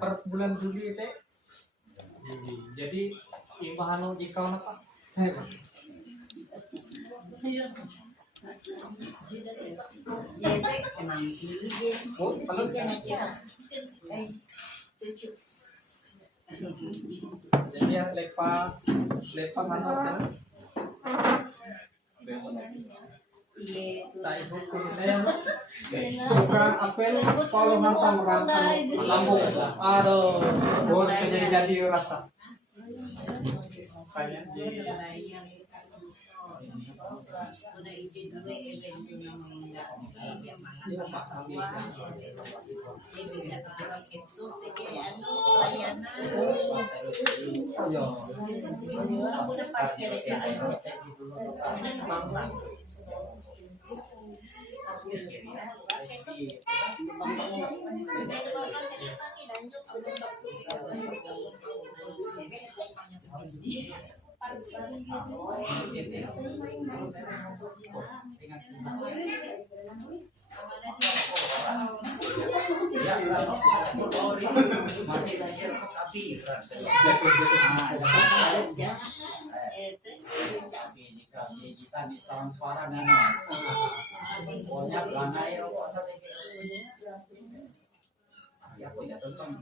Per bulan Juli teh. Jadi imbahan jika apa? Jadi ya lepa mana kan? Bukan apel kalau hantam kan lambung. Aduh, bos jadi rasa. Kayak masih belajar tapi kita bisa suara nano banyak lana ya ya punya tentang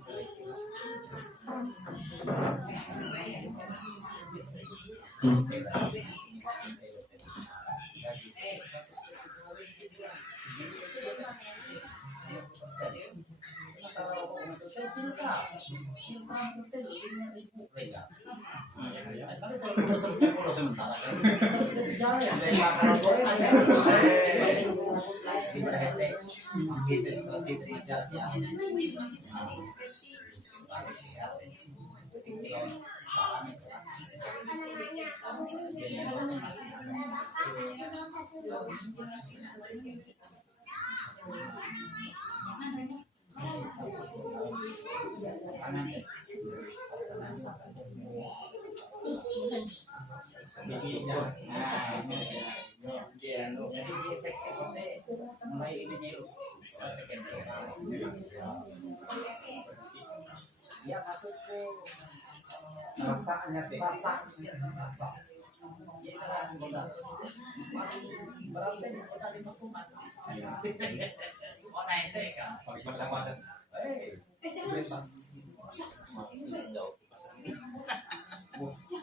dia masuk ke rasanya rasa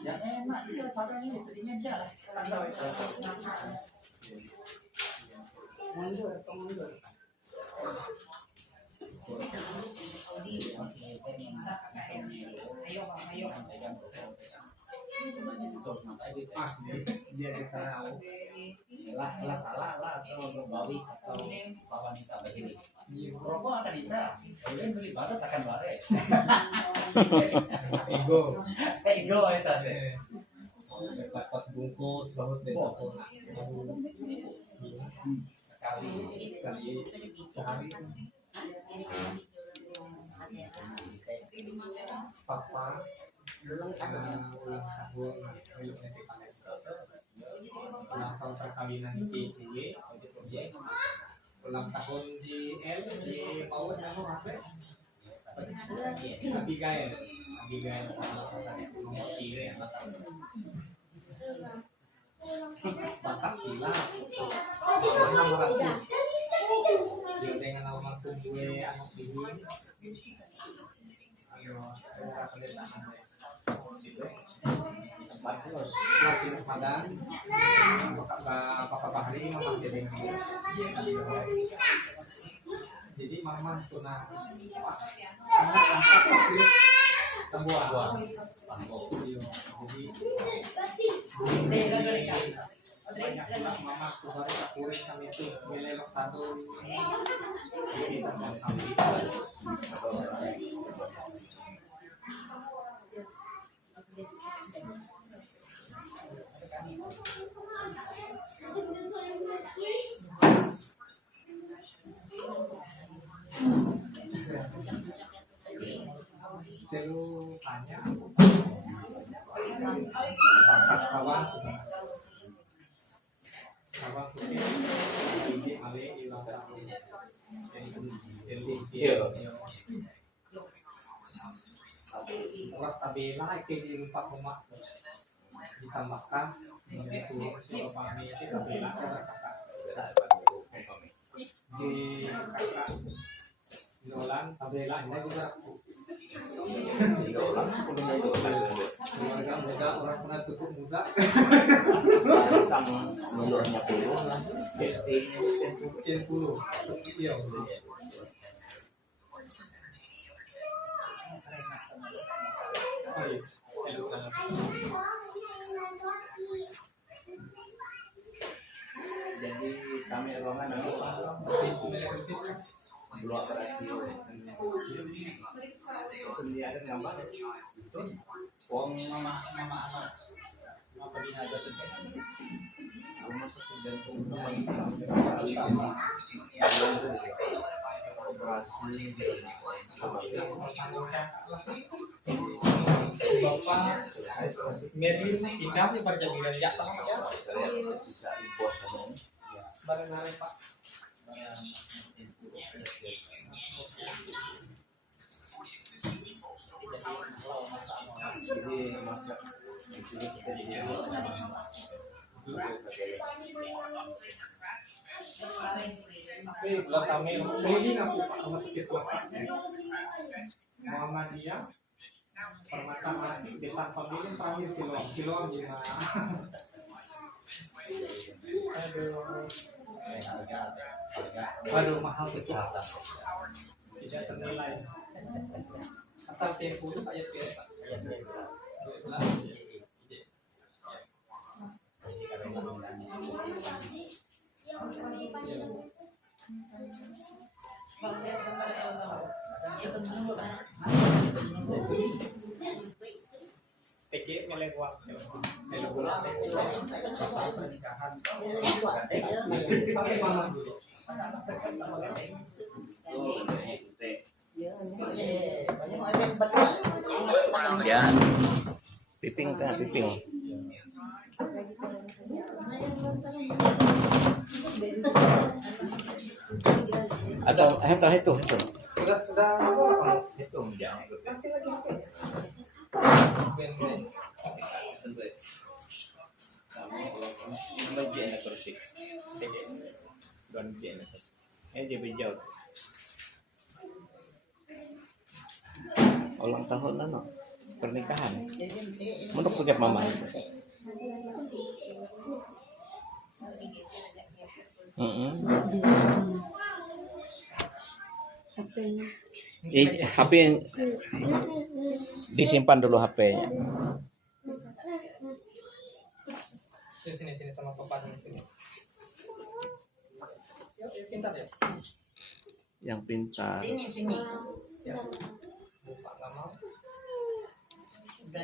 Yang enak dia padahal ini sedihnya dia lah. Mundur, mundur. Dia tahu. Lah salah lah atau bawi atau wanita begini. Rokok akan bisa. Kalian beli barat akan bare. Ego. Ego itu teh. Dapat bungkus banget deh. Kali sehari. Papa ulang tahun perkawinan di proyek ulang tahun di L di Paus kamu apa? Abigail nomor 3 ya bakat silat nama ratus dia dengan almarhum gue anak sini ayo kita pendeta Latin Madan Bapak Bahri Mama jadi Mama tunang Tambuah jadi Mama kemarin akurin kami itu milih satu jadi tambah kami Telu tanya bakat sawah putih ini ale ilang kelas tabela di lupa rumah ditambahkan untuk pahami itu tabela di Dolan tabela ini juga keluarga muda orang pernah cukup muda Sama menurutnya puluh lah. sekian puluh iya Jadi kami ruangan ada dua operasi. Kemudian apa? Uang mama anak apa dia ada terjadi? Masuk ke jantung operasi Bapak medis kita sih perjalanan jatuh ya bareng Pak jadi masak jadi kita bulan kami ini ngasih Pak rumah sakit tua Muhammadiyah Permata Mati desa pemilik terakhir Siloam gimana aduh mahal kesehatan tidak ternilai asal tempo ayat Pak TG melewat pakai mama dulu ya piping kan piping atau itu sudah itu jangan bagian kursi bagian dia bijak ulang tahun ano pernikahan. Menurut punya mama. HP disimpan dulu HP-nya. Sini sama papanya sini. Yuk, pintar ya. Yang pintar. Sini. Ya. Lupa nggak mau. Udah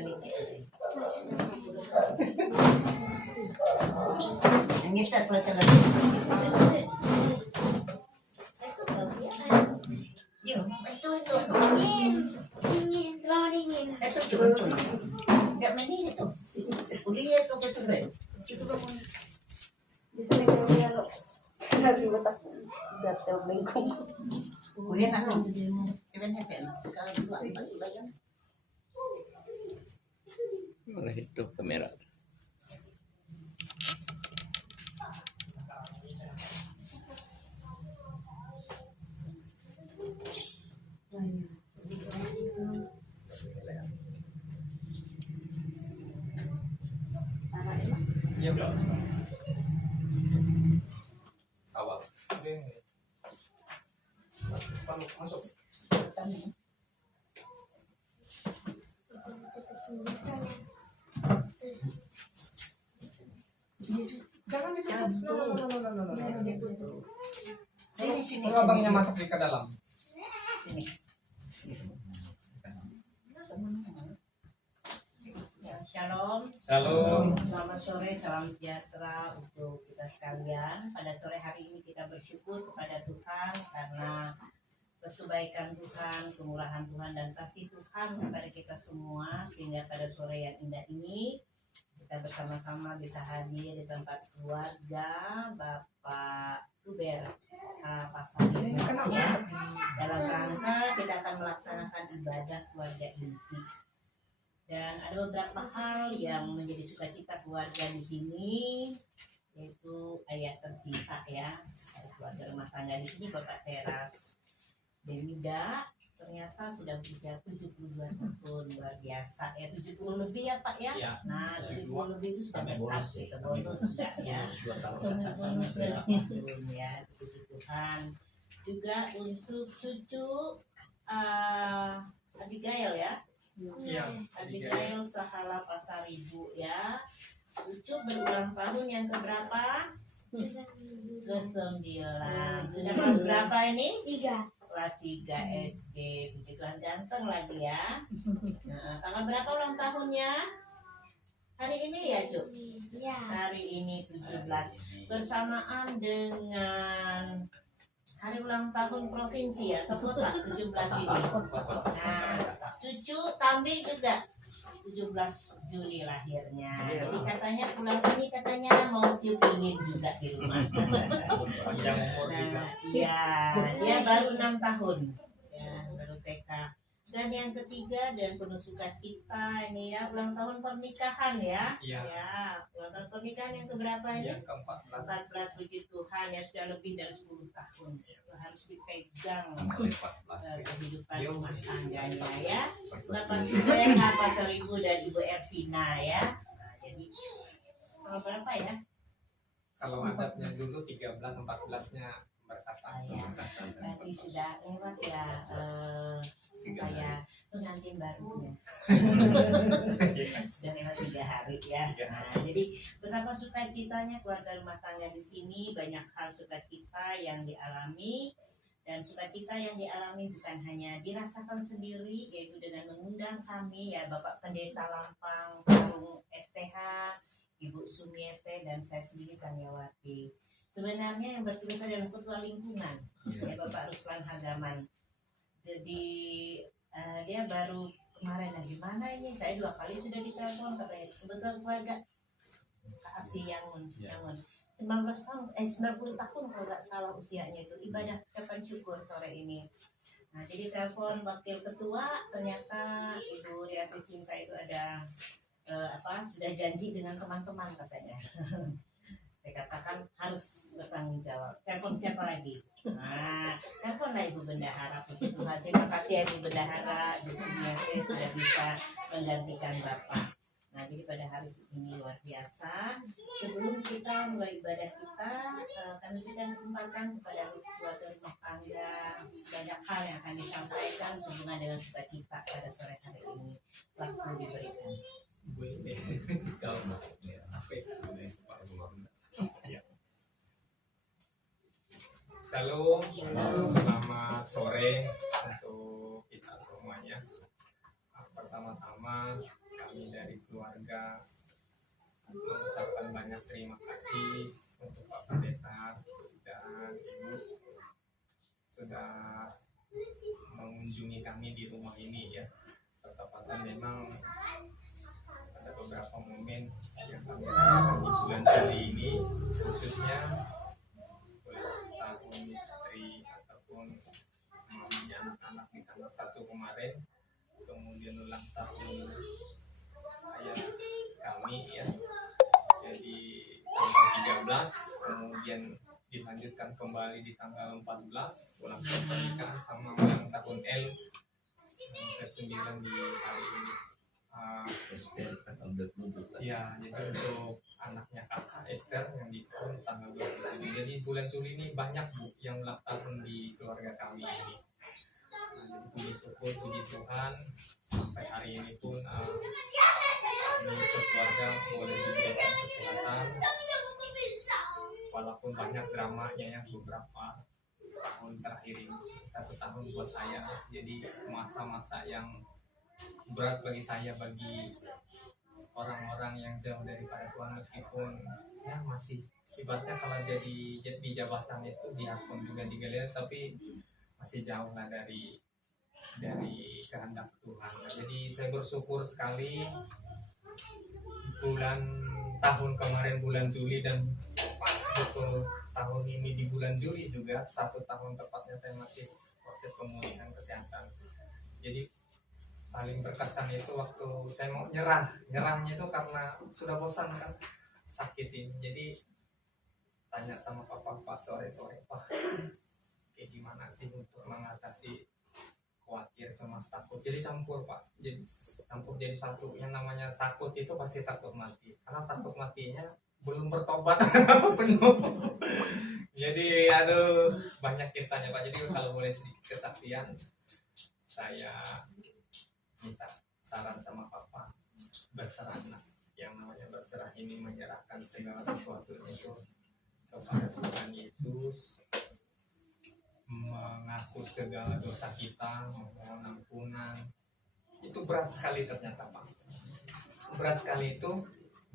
nangis satu lagi. Yo, itu. Dingin, terlalu dingin. Itu cuma nggak meni itu. Kuliah itu gitu deh. Itu kuliah kan? Even hati kalau dua masih bayar. Oleh itu kamera. Iya belum. Awal. Masuk. Jangan ditutup. Sini. Abangnya masuk ke dalam. Sini. Ya, shalom. Selamat sore, salam sejahtera untuk kita sekalian. Pada sore hari ini kita bersyukur kepada Tuhan karena kebaikan Tuhan, kemurahan Tuhan, dan kasih Tuhan kepada kita semua. Sehingga pada sore yang indah ini kita bersama-sama bisa hadir di tempat keluarga Bapak Tuber Pasar ya, dalam rangka kita akan melaksanakan ibadah keluarga inti. Dan ada beberapa hal yang menjadi sukacita keluarga di sini, yaitu ayat tercinta ya, keluarga rumah tangga di sini Bapak Teras Demida ternyata sudah berusia 72 tahun, luar biasa ya, 70 lebih ya Pak ya. Ya. Nah 70 lebih itu sudah Sampai mentas bonus gitu, bonus sudah ya. Bonus ya, puji Tuhan. Juga untuk cucu Abigail ya. Iya. Abigail Sahala Pasaribu ya. Cucu berulang tahun yang keberapa? Ke-9. Sudah kelas berapa ini? 3. Kelas 3 SD. Puji Tuhan, ganteng lagi ya. Nah, tanggal berapa ulang tahunnya? Hari ini ya, Cuk? Iya. Hari ini 17. Bersamaan dengan hari ulang tahun provinsi ya, atau kota 17 ini. Nah, cucu Tambi juga 17 Juli lahirnya. Jadi katanya pulang ini katanya mau pingin juga di rumah. Panjang umur juga. Nah, iya, dia baru 6 tahun. Ya, baru TK. Dan yang ketiga dan penuh sukacita ini ya, ulang tahun pernikahan ya. Iya. Ya, ulang tahun pernikahan yang keberapa ini? Yang ke-14. 14, puji Tuhan ya, sudah lebih dari 10 tahun. Itu harus dipegang kehidupan rumah tangganya ya. Bapak Tuben, Pak Seribu dan Ibu Ervina ya. Nah, jadi tanggal berapa ya? Kalau adatnya dulu 13, 14-nya berkata. Ya, nanti sudah lewat ya. Kayak pengantin barunya sudah lewat 3 hari ya. Nah, jadi betapa sukacitanya keluarga rumah tangga di sini, banyak hal sukacita yang dialami, dan sukacita yang dialami bukan hanya dirasakan sendiri, yaitu dengan mengundang kami ya Bapak Pendeta Lampang Parung STH, Ibu Sumiete, dan saya sendiri Tanyawati. Sebenarnya yang bertugas dalam ketua lingkungan ya Bapak Ruslan Hagaman. Jadi dia baru kemarin gimana ini, saya 2 kali sudah ditelepon katanya sebetulnya keluarga kasih yang 19 tahun 90 tahun kalau nggak salah usianya, itu ibadah ucapan syukur sore ini. Nah jadi telepon wakil ketua, ternyata Ibu Riati Sinta itu ada sudah janji dengan teman-teman katanya. Saya katakan harus bertanggung jawab. Telepon siapa lagi? Nah, teleponlah Ibu Bendahara. Puji Tuhan, terima kasih ya Ibu Bendahara. Justru saya sudah bisa menggantikan Bapak. Nah, jadi pada hari ini luar biasa. Sebelum kita mulai ibadah kita, kami berikan kesempatan kepada keluarga rumah tangga. Banyak hal yang akan disampaikan sehubungan dengan sukacita pada sore hari ini. Waktu diberikan. Shalom, selamat sore untuk kita semuanya. Pertama-tama kami dari keluarga mengucapkan banyak terima kasih untuk Pak Pendeta dan Ibu sudah mengunjungi kami di rumah ini ya. Bertepatan memang ada beberapa momen yang kami rayakan di bulan Juli ini, khususnya ulang tahun istri ataupun mamanya anak-anak di tanggal 1 kemarin, kemudian ulang tahun ayah kami ya, jadi tanggal 13, kemudian dilanjutkan kembali di tanggal 14 ulang tahun pernikahan sama ulang tahun L yang ke-9 di hari ini. Ya, jadi untuk anaknya kakak Esther yang di tanggal 27. Jadi bulan Juli ini banyak Bu yang ulang tahun di keluarga kami ini. Nah, jadi puji syukur, puji Tuhan sampai hari ini pun kami sekeluarga boleh diberikan kesehatan walaupun banyak dramanya yang beberapa tahun terakhir ini, 1 tahun buat saya jadi masa-masa yang berat bagi saya, bagi orang-orang yang jauh daripada Tuhan, meskipun ya masih ibaratnya kalau jadi di jabatan itu diakun juga digelar, tapi masih jauh lah dari kehendak Tuhan. Jadi saya bersyukur sekali tahun kemarin bulan Juli dan pas betul tahun ini di bulan Juli juga 1 tahun tepatnya saya masih proses pemulihan kesehatan. Jadi paling berkesan itu waktu saya mau nyerahnya itu karena sudah bosan kan sakit ini. Jadi tanya sama papa pas sore-sore, Pak, kayak gimana sih untuk mengatasi khawatir, cemas, takut. Jadi campur Pak, jadi satu. Yang namanya takut itu pasti takut mati, karena takut matinya belum bertobat penuh. Jadi aduh banyak ceritanya Pak. Jadi kalau boleh sedikit kesaksian, saya minta saran sama papa, berserah. Yang namanya berserah ini menyerahkan segala sesuatunya itu kepada Tuhan Yesus, mengaku segala dosa kita, memohon ampunan. Itu berat sekali ternyata Pak. Berat sekali itu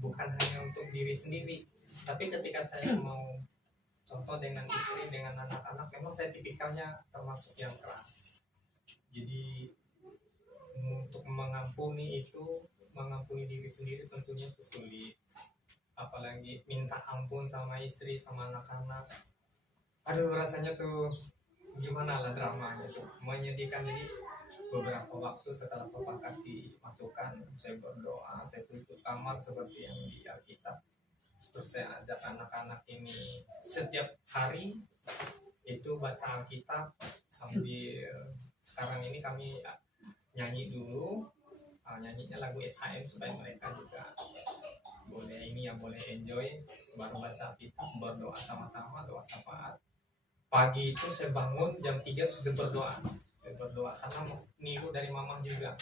bukan hanya untuk diri sendiri, tapi ketika saya mau contoh dengan istri, dengan anak-anak, memang saya tipikalnya termasuk yang keras. Jadi untuk mengampuni diri sendiri tentunya itu sulit, apalagi minta ampun sama istri, sama anak-anak. Aduh rasanya tuh gimana lah, dramanya tuh menyedihkan. Jadi beberapa waktu setelah Papa kasih masukan, saya berdoa, saya tutup kamar seperti yang di Alkitab, terus saya ajak anak-anak ini setiap hari itu baca Alkitab sambil sekarang ini kami nyanyi dulu, nyanyinya lagu SHM supaya mereka juga boleh boleh enjoy, baru baca Alkitab, berdoa sama-sama, doa syafaat. Pagi itu saya bangun jam 3 sudah berdoa karena niru dari mamah juga.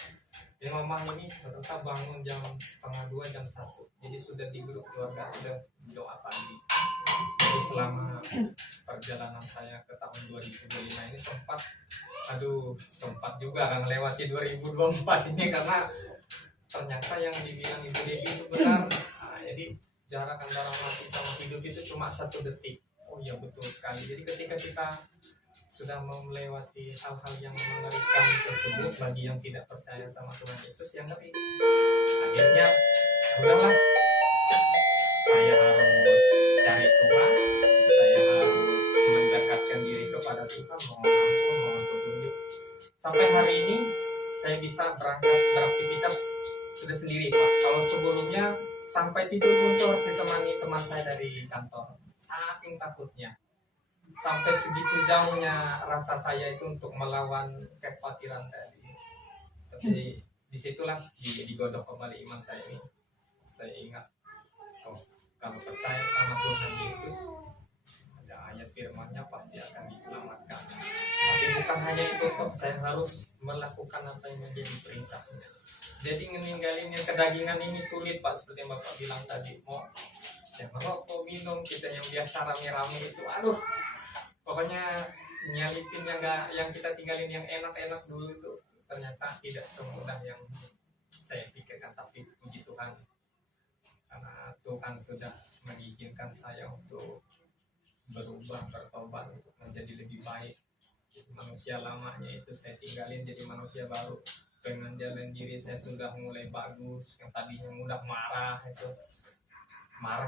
Jadi mamah ini tetap bangun jam 1:30, jam 1. Jadi sudah di grup keluarga sudah doa pagi. Jadi selama perjalanan saya ke tahun 2025 ini sempat juga kan melewati 2024 ini, karena ternyata yang dibilang Ibu Debbie itu benar. Jadi jarak antara mati sama hidup itu cuma 1 detik. Oh iya betul sekali. Jadi ketika kita sudah melewati hal-hal yang mengerikan tersebut, bagi yang tidak percaya sama Tuhan Yesus, yang ngeri. Akhirnya udahlah, saya harus cari Tuhan, saya harus mendekatkan diri kepada Tuhan, mohon ampun, mohon petunjuk. Sampai hari ini saya bisa berangkat beraktivitas sudah sendiri Pak. Kalau sebelumnya Sampai tidur pun tuh harus ditemani teman saya dari kantor. Saking takutnya. Sampai segitu jauhnya rasa saya itu untuk melawan kekhawatiran tadi. Tapi disitulah digodok kembali iman saya ini. Saya ingat, oh, kalau percaya sama Tuhan Yesus, ada ayat firman-Nya pasti akan diselamatkan. Tapi bukan hanya itu, kok saya harus melakukan apa yang menjadi perintahnya. Jadi meninggalin yang kedagingan ini sulit, Pak, seperti yang Bapak bilang tadi. Mau yang merokok, minum, kita yang biasa rame-rame itu, aduh, pokoknya nyalipin yang kita tinggalin yang enak-enak dulu itu ternyata tidak semudah yang saya pikirkan. Tapi puji Tuhan, karena Tuhan sudah mengizinkan saya untuk berubah, bertobat, untuk menjadi lebih baik. Manusia lamanya itu saya tinggalin, jadi manusia baru. Pengendalian diri saya sudah mulai bagus. Yang tadinya mudah marah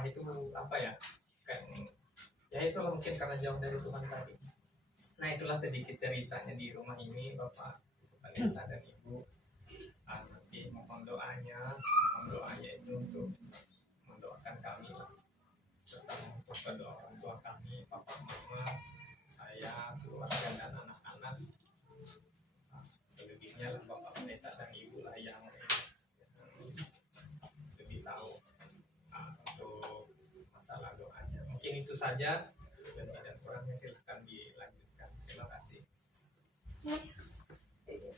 itu apa ya, kayak ya itulah mungkin karena jauh dari Tuhan tadi. Nah, itulah sedikit ceritanya di rumah ini, Bapak, Pendeta dan Ibu. Nanti mohon doanya itu untuk mendoakan kami lah, serta untuk berdoa orang tua kami, Papa, Mama, saya, keluarga dan anak-anak. Selebihnya lah Bapak Pendeta dan Ibu lah yang lebih tahu untuk masalah doanya. Mungkin itu saja, dan tidak kurangnya silahkan dilanjutkan. Terima kasih. Terima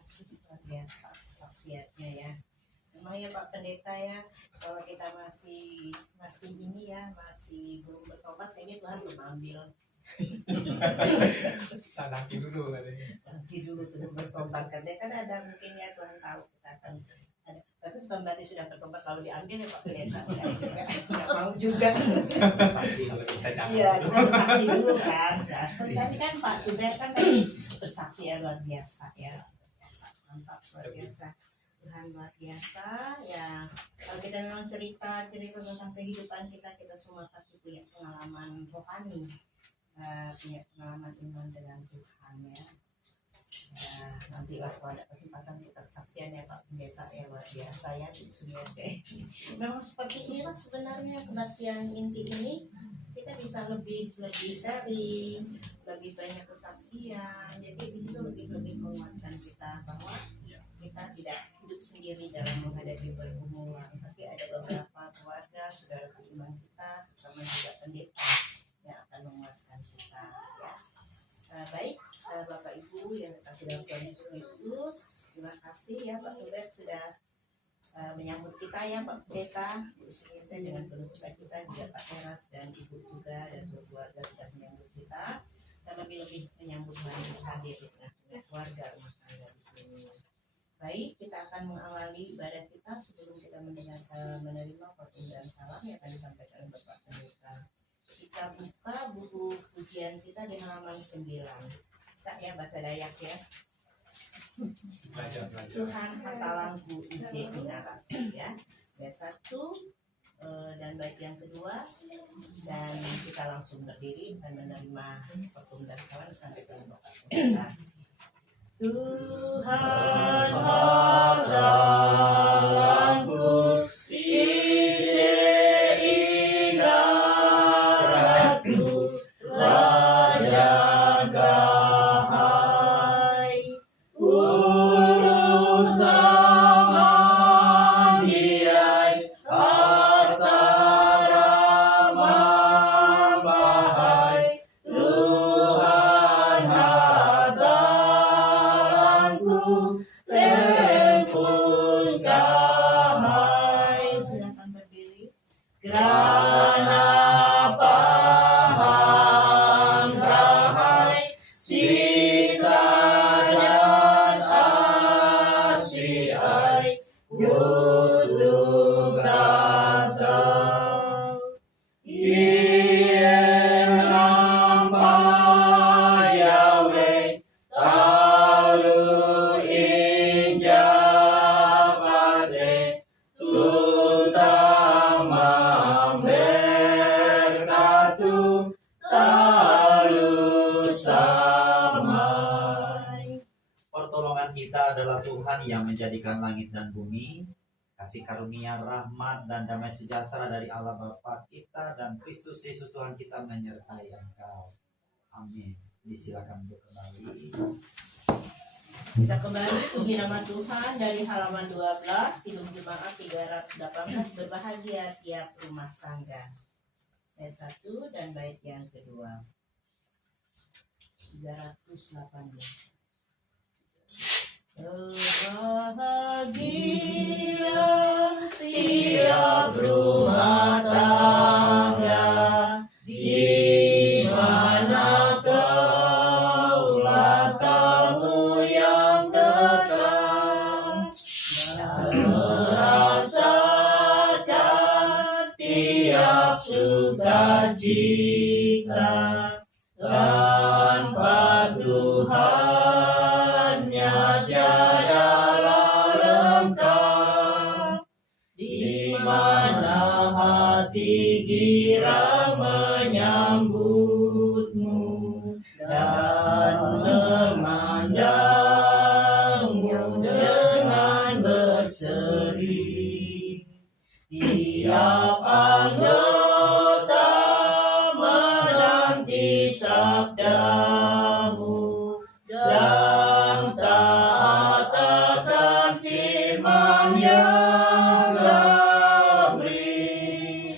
kasih, luar biasa kesaksiannya ya. Memang ya Pak Pendeta ya, kalau kita masih ini ya, masih belum bertobat, kayaknya Tuhan belum ambil. Nanti dulu katanya. Nanti dulu belum bertobat, katanya kan ada mungkin ya, Tuhan tahu kita akan ada. Tapi bukan berarti sudah bertobat lalu diambil ya Pak Pendeta, tidak mau juga. Saksi kalau bisa jangan. Iya, kita bersaksi dulu kan. Tadi kan Pak Tuber kan tadi bersaksi ya, luar biasa ya. Mantap, luar biasa. Tuhan luar biasa ya. Kalau kita memang cerita tentang kehidupan kita semua pasti punya pengalaman rohani, punya pengalaman iman dengan Tuhan ya. Nantilah kalau ada kesempatan kita kesaksian ya Pak Pendeta ya, luar biasa ya di Sudir deh. Memang seperti inilah sebenarnya kebaktian inti ini, kita bisa lebih dari lebih banyak kesaksian. Jadi di situ lebih menguatkan kita bahwa kita tidak hidup sendiri dalam menghadapi pergumulan, tapi ada beberapa keluarga, saudara seiman kita, sama juga pendeta yang akan menguatkan kita ya. Baik, Bapak Ibu yang kasih dalam Tuhan Yesus Kristus, terima kasih ya Pak Hubert sudah menyambut kita ya Pak Pendeta, dengan penuh sukacita, juga Pak Teras dan Ibu juga dan seluruh keluarga sudah menyambut kita, dan lebih menyambut Tuhan Yesus hadir di tengah keluarga rumah tangga di sini. Baik, kita akan mengawali ibadah kita sebelum kita menerima pertunjukan salam yang akan disampaikan oleh Bapak Pendeta. Kita buka buku pujian kita di halaman 9. Bisa ya bahasa Dayak ya. Tuhan hatalangku ije inarat ya. Bait 1 dan bait yang kedua, dan kita langsung berdiri dan menerima pertunjukan salam disampaikan oleh Bapak Pendeta. Tuhan hatalangku ije inaratku, Raja Gahai, urusan mandiai asarama bahai, Tuhan tempun damai. Silakan berdiri. Grana paham gahai, sita dan asiai, yutuk datang. Ien rampai Yahweh, talu injapate, tutama berkatu, talu samai. Pertolongan kita adalah Tuhan yang menjadikan langit dan bumi. Kasih karunia, rahmat, dan damai sejahtera dari Allah Bapa kita dan Kristus Yesus Tuhan kita menyertai engkau. Amin. Disilakan untuk kembali. Kita kembali puji nama Tuhan dari halaman 12, Kidung Jemaat 318, berbahagia tiap rumah tangga. Bait 1 dan bait yang kedua. 318. Berbahagia tiap rumah tangga di mana kaulah tamu yang tetap dan merasakan tiap sukacita tanpa Tuhannya tiadalah lengkap, di mana hati girang menyambutmu dan memandangmu dengan berseri. Tiap anggota menanti sabdamu dan taat akan firman yang kau beri.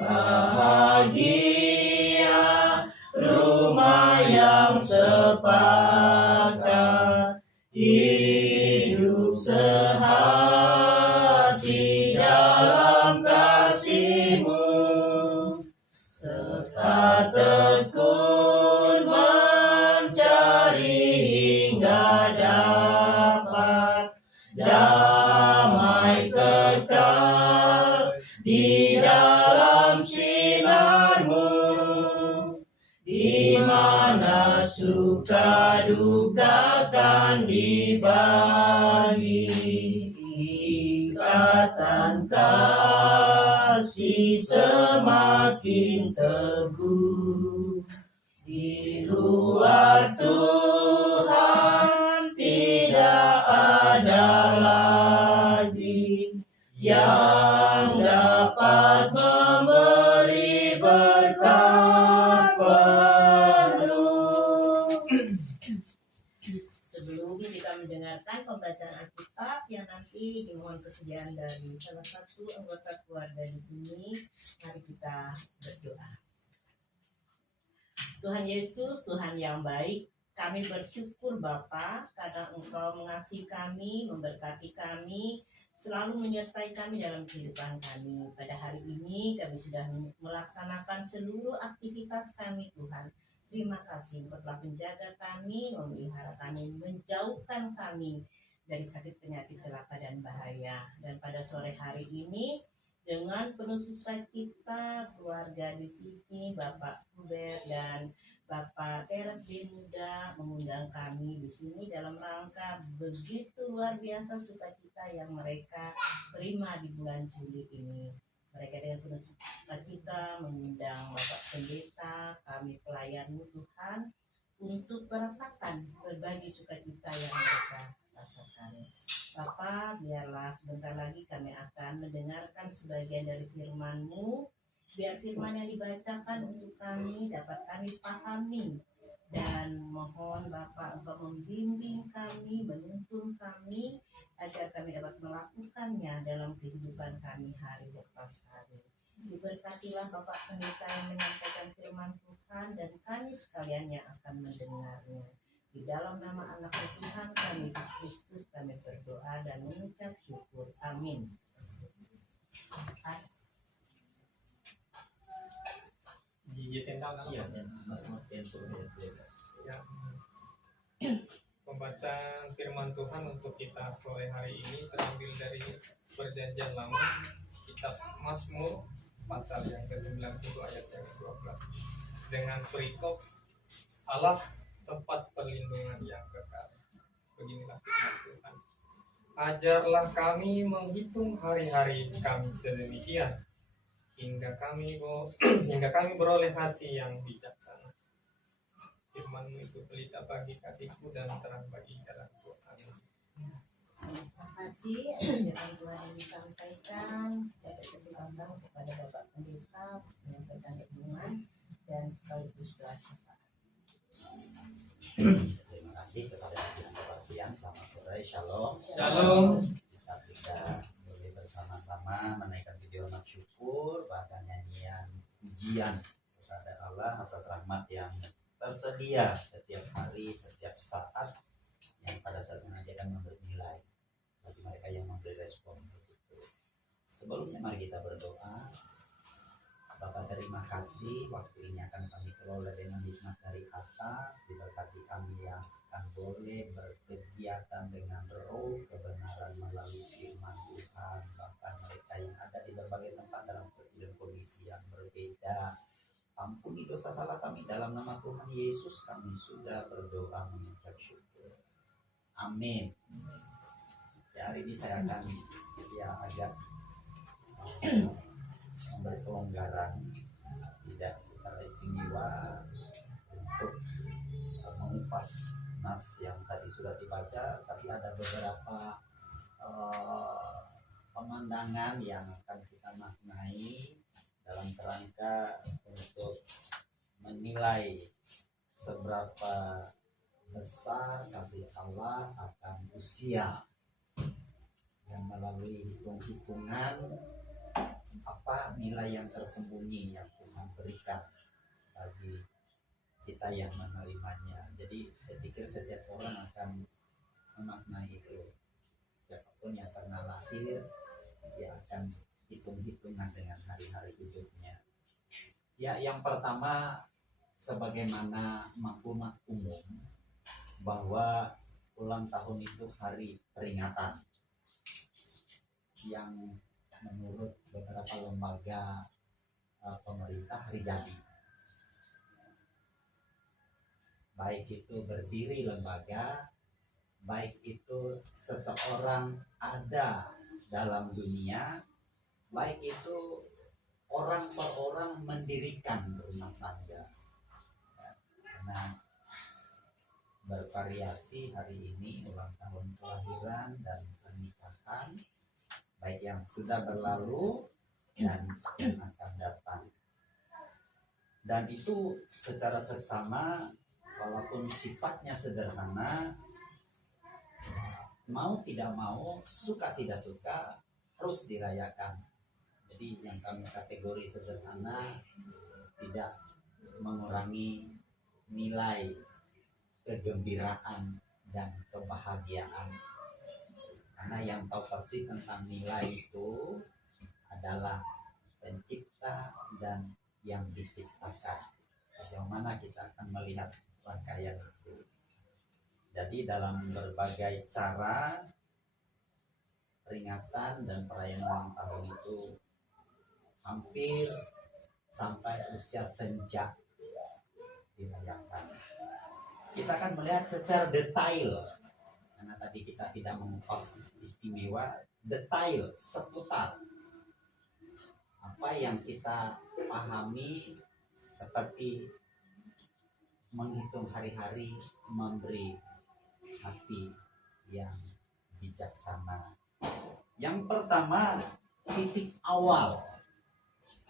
Bahagia rumah yang sepakat, hidup sehati dalam kasih-Mu, serta tekun mencari hingga dapat damai kekal di dalam sinar-Mu, di mana suka duka kan dibagi, ikatan kasih semakin teguh. Di luar Tuhan tidak ada lagi yang dapat memberi berkat penuh. Sebelum kita mendengarkan pembacaan Alkitab yang nanti dimohon kesediaan dari salah satu anggota keluarga di sini, mari kita berdoa. Tuhan Yesus, Tuhan yang baik, kami bersyukur Bapa karena Engkau mengasihi kami, memberkati kami, selalu menyertai kami dalam kehidupan kami. Pada hari ini kami sudah melaksanakan seluruh aktivitas kami Tuhan. Terima kasih Engkau telah menjaga kami, memelihara kami, menjauhkan kami dari sakit penyakit celaka dan bahaya. Dan pada sore hari ini dengan penuh sukacita keluarga di sini, Bapak Kuber dan Bapak Teres bin Muda mengundang kami di sini dalam rangka begitu luar biasa sukacita yang mereka terima di bulan Juli ini. Mereka dengan penuh sukacita mengundang Bapak Pendeta, kami pelayan-Mu Tuhan, untuk merasakan berbagi sukacita yang mereka rasakan. Bapak, biarlah sebentar lagi kami akan mendengarkan sebagian dari firman-Mu. Biar firman yang dibacakan untuk kami dapat kami pahami. Dan mohon Bapak Engkau membimbing kami, menuntun kami, agar kami dapat melakukannya dalam kehidupan kami hari lepas hari. Diberkatilah Bapak Pendeta yang menyampaikan firman Tuhan dan kami sekalian yang akan mendengarnya. Di dalam nama anak Tuhan kami Yesus Kristus kami berdoa dan mengucap syukur. Amin. Gigi tendang kan? Iya, Mas Martin Ya. Pembacaan firman Tuhan untuk kita sore hari ini terambil dari Perjanjian Lama, kitab Mazmur pasal yang ke-90 ayat yang ke-12 dengan perikop Allah tempat perlindungan yang kekal. Beginilah firman Tuhan. Ajarlah kami menghitung hari-hari kami sedemikian hingga kami beroleh hati yang bijaksana. Firman-Mu itu pelita bagi kakiku dan terang bagi jalanku. Amin. kasih atas firman Tuhan yang disampaikan. Dapat kesempatan kepada Bapak Pendeta menyampaikan renungan dan sekaligus doa syafaat. Terima kasih kepada pimpinan kepartian. Selamat sore, shalom. Shalom. Kita sudah boleh bersama-sama menaikkan video hormat syukur, bahkan nyanyian pujian kepada Allah atas rahmat yang tersedia setiap hari, setiap saat, yang pada saat mengaji akan memberi nilai bagi mereka yang memberi respon. Sebelumnya mari kita berdoa. Bapak, terima kasih waktu ini akan kami kelola dengan hikmat dari atas. Diberkati kami yang akan boleh berkegiatan dengan roh kebenaran melalui firman Tuhan. Bahkan mereka yang ada di berbagai tempat dalam setiap kondisi yang berbeda. Ampuni dosa salah kami, dalam nama Tuhan Yesus kami sudah berdoa mengucap syukur. Amin. Ya, hari ini saya akan agak memberi kelonggaran, tidak secara istimewa untuk mengupas nas yang tadi sudah dibaca, tapi ada beberapa pemandangan yang akan kita maknai dalam kerangka untuk menilai seberapa besar kasih Allah akan usia, yang melalui hitung-hitungan apa nilai yang tersembunyi yang Tuhan berikan bagi kita yang menerimanya. Jadi saya pikir setiap orang akan memaknai itu. Siapapun yang pernah lahir, dia akan hitung-hitungan dengan hari-hari hidupnya. Ya, yang pertama, sebagaimana maklumat umum bahwa ulang tahun itu hari peringatan yang menurut beberapa lembaga pemerintah hari jadi. Baik itu berdiri lembaga, baik itu seseorang ada dalam dunia, baik itu orang per orang mendirikan rumah tangga. Ya, karena bervariasi hari ini ulang tahun kelahiran dan pernikahan, baik yang sudah berlalu dan yang akan datang. Dan itu secara seksama, walaupun sifatnya sederhana, mau tidak mau, suka tidak suka, harus dirayakan. Jadi yang kami kategori sederhana tidak mengurangi nilai kegembiraan dan kebahagiaan. Karena yang tahu persis tentang nilai itu adalah pencipta dan yang diciptakan. Bagaimana kita akan melihat rangkaian itu. Jadi dalam berbagai cara peringatan dan perayaan ulang tahun itu hampir sampai usia senja dirayakan. Kita akan melihat secara detail, karena tadi kita tidak mengupas istimewa, detail seputar apa yang kita pahami, seperti menghitung hari-hari, memberi hati yang bijaksana. Yang pertama, titik awal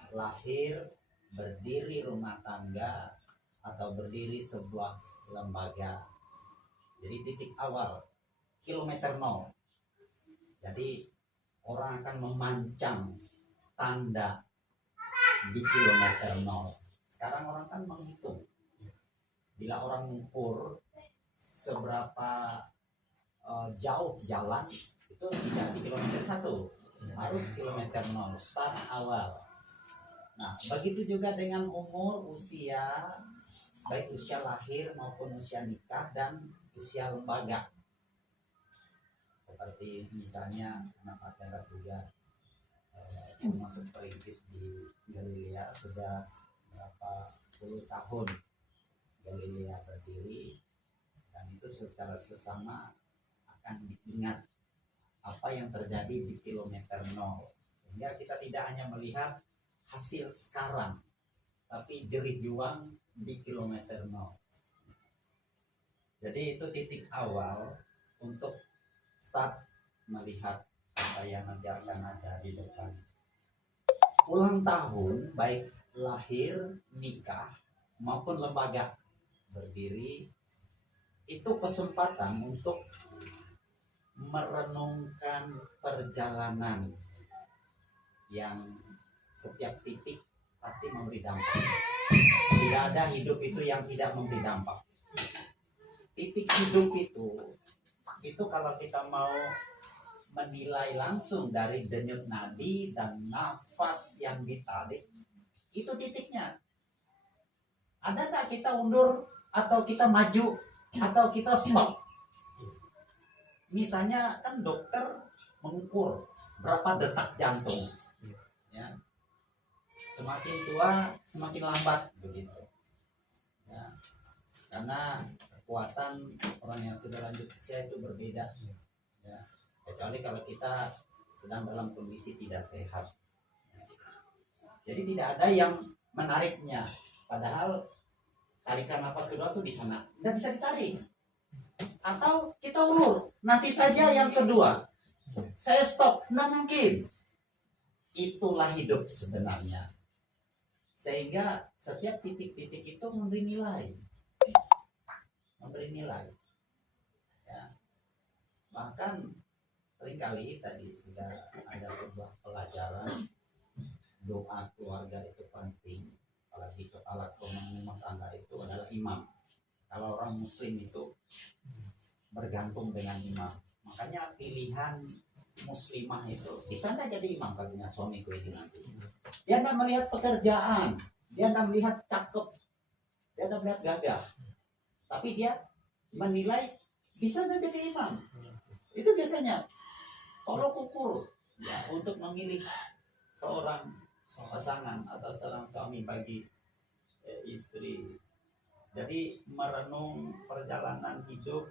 lahir, berdiri rumah tangga atau berdiri sebuah lembaga. Jadi titik awal kilometer 0. Jadi orang akan memancang tanda di kilometer 0. Sekarang orang kan menghitung. Bila orang mengukur seberapa jauh jalan, itu tidak di kilometer 1, harus kilometer 0, start awal. Nah, begitu juga dengan umur, usia, baik usia lahir maupun usia nikah dan usia lembaga. Seperti misalnya anak Patera juga masuk perintis di Galilea sudah berapa 10 tahun Galilea berdiri, dan itu secara seksama akan diingat apa yang terjadi di kilometer 0, sehingga kita tidak hanya melihat hasil sekarang, tapi jerih juang di kilometer 0. Jadi itu titik awal untuk start melihat apa yang nanti akan ada di depan. Ulang tahun, baik lahir, nikah, maupun lembaga berdiri, itu kesempatan untuk merenungkan perjalanan yang setiap titik pasti memberi dampak. Tidak ada hidup itu yang tidak memberi dampak. Titik hidup itu kalau kita mau menilai langsung dari denyut nadi dan nafas yang ditarik, itu titiknya. Ada tak kita undur atau kita maju atau kita stop? Misalnya kan dokter mengukur berapa detak jantung, ya. Semakin tua semakin lambat begitu, ya. Karena kekuatan orang yang sudah lanjut usia itu berbeda, ya. Kecuali kalau kita sedang dalam kondisi tidak sehat. Jadi tidak ada yang menariknya. Padahal tarikan nafas kedua tuh di sana, tidak bisa ditarik. Atau kita ulur, nanti saja yang kedua. Saya stop, nggak mungkin. Itulah hidup sebenarnya. Sehingga setiap titik-titik itu memberi nilai. Memberi nilai. Ya. Bahkan seringkali tadi sudah ada sebuah pelajaran, doa keluarga itu penting. Apalagi kepala rumah tangga itu adalah imam. Kalau orang muslim itu bergantung dengan imam. Makanya pilihan muslimah itu bisa nggak jadi imam katanya suamiku ini nanti. Dia nggak melihat pekerjaan, dia nggak melihat cakep, dia nggak melihat gagah. Tapi dia menilai bisa nggak jadi imam. Itu biasanya tolok ukur ya untuk memilih seorang pasangan atau seorang suami bagi istri. Jadi merenung perjalanan hidup,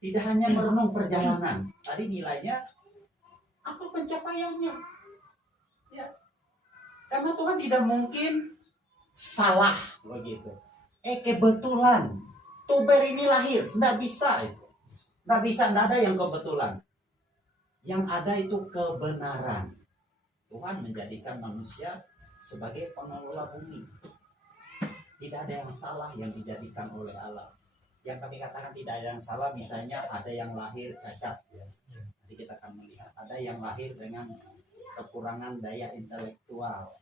tidak hanya merenung perjalanan, tadi nilainya apa pencapaiannya, ya. Karena Tuhan tidak mungkin salah begitu. Kebetulan Tober ini lahir, nggak bisa itu, nggak bisa, nggak ada yang kebetulan. Yang ada itu kebenaran. Tuhan menjadikan manusia sebagai pengelola bumi. Tidak ada yang salah yang dijadikan oleh Allah. Yang kami katakan tidak ada yang salah, misalnya ada yang lahir cacat, ya. Nanti kita akan melihat ada yang lahir dengan kekurangan daya intelektual.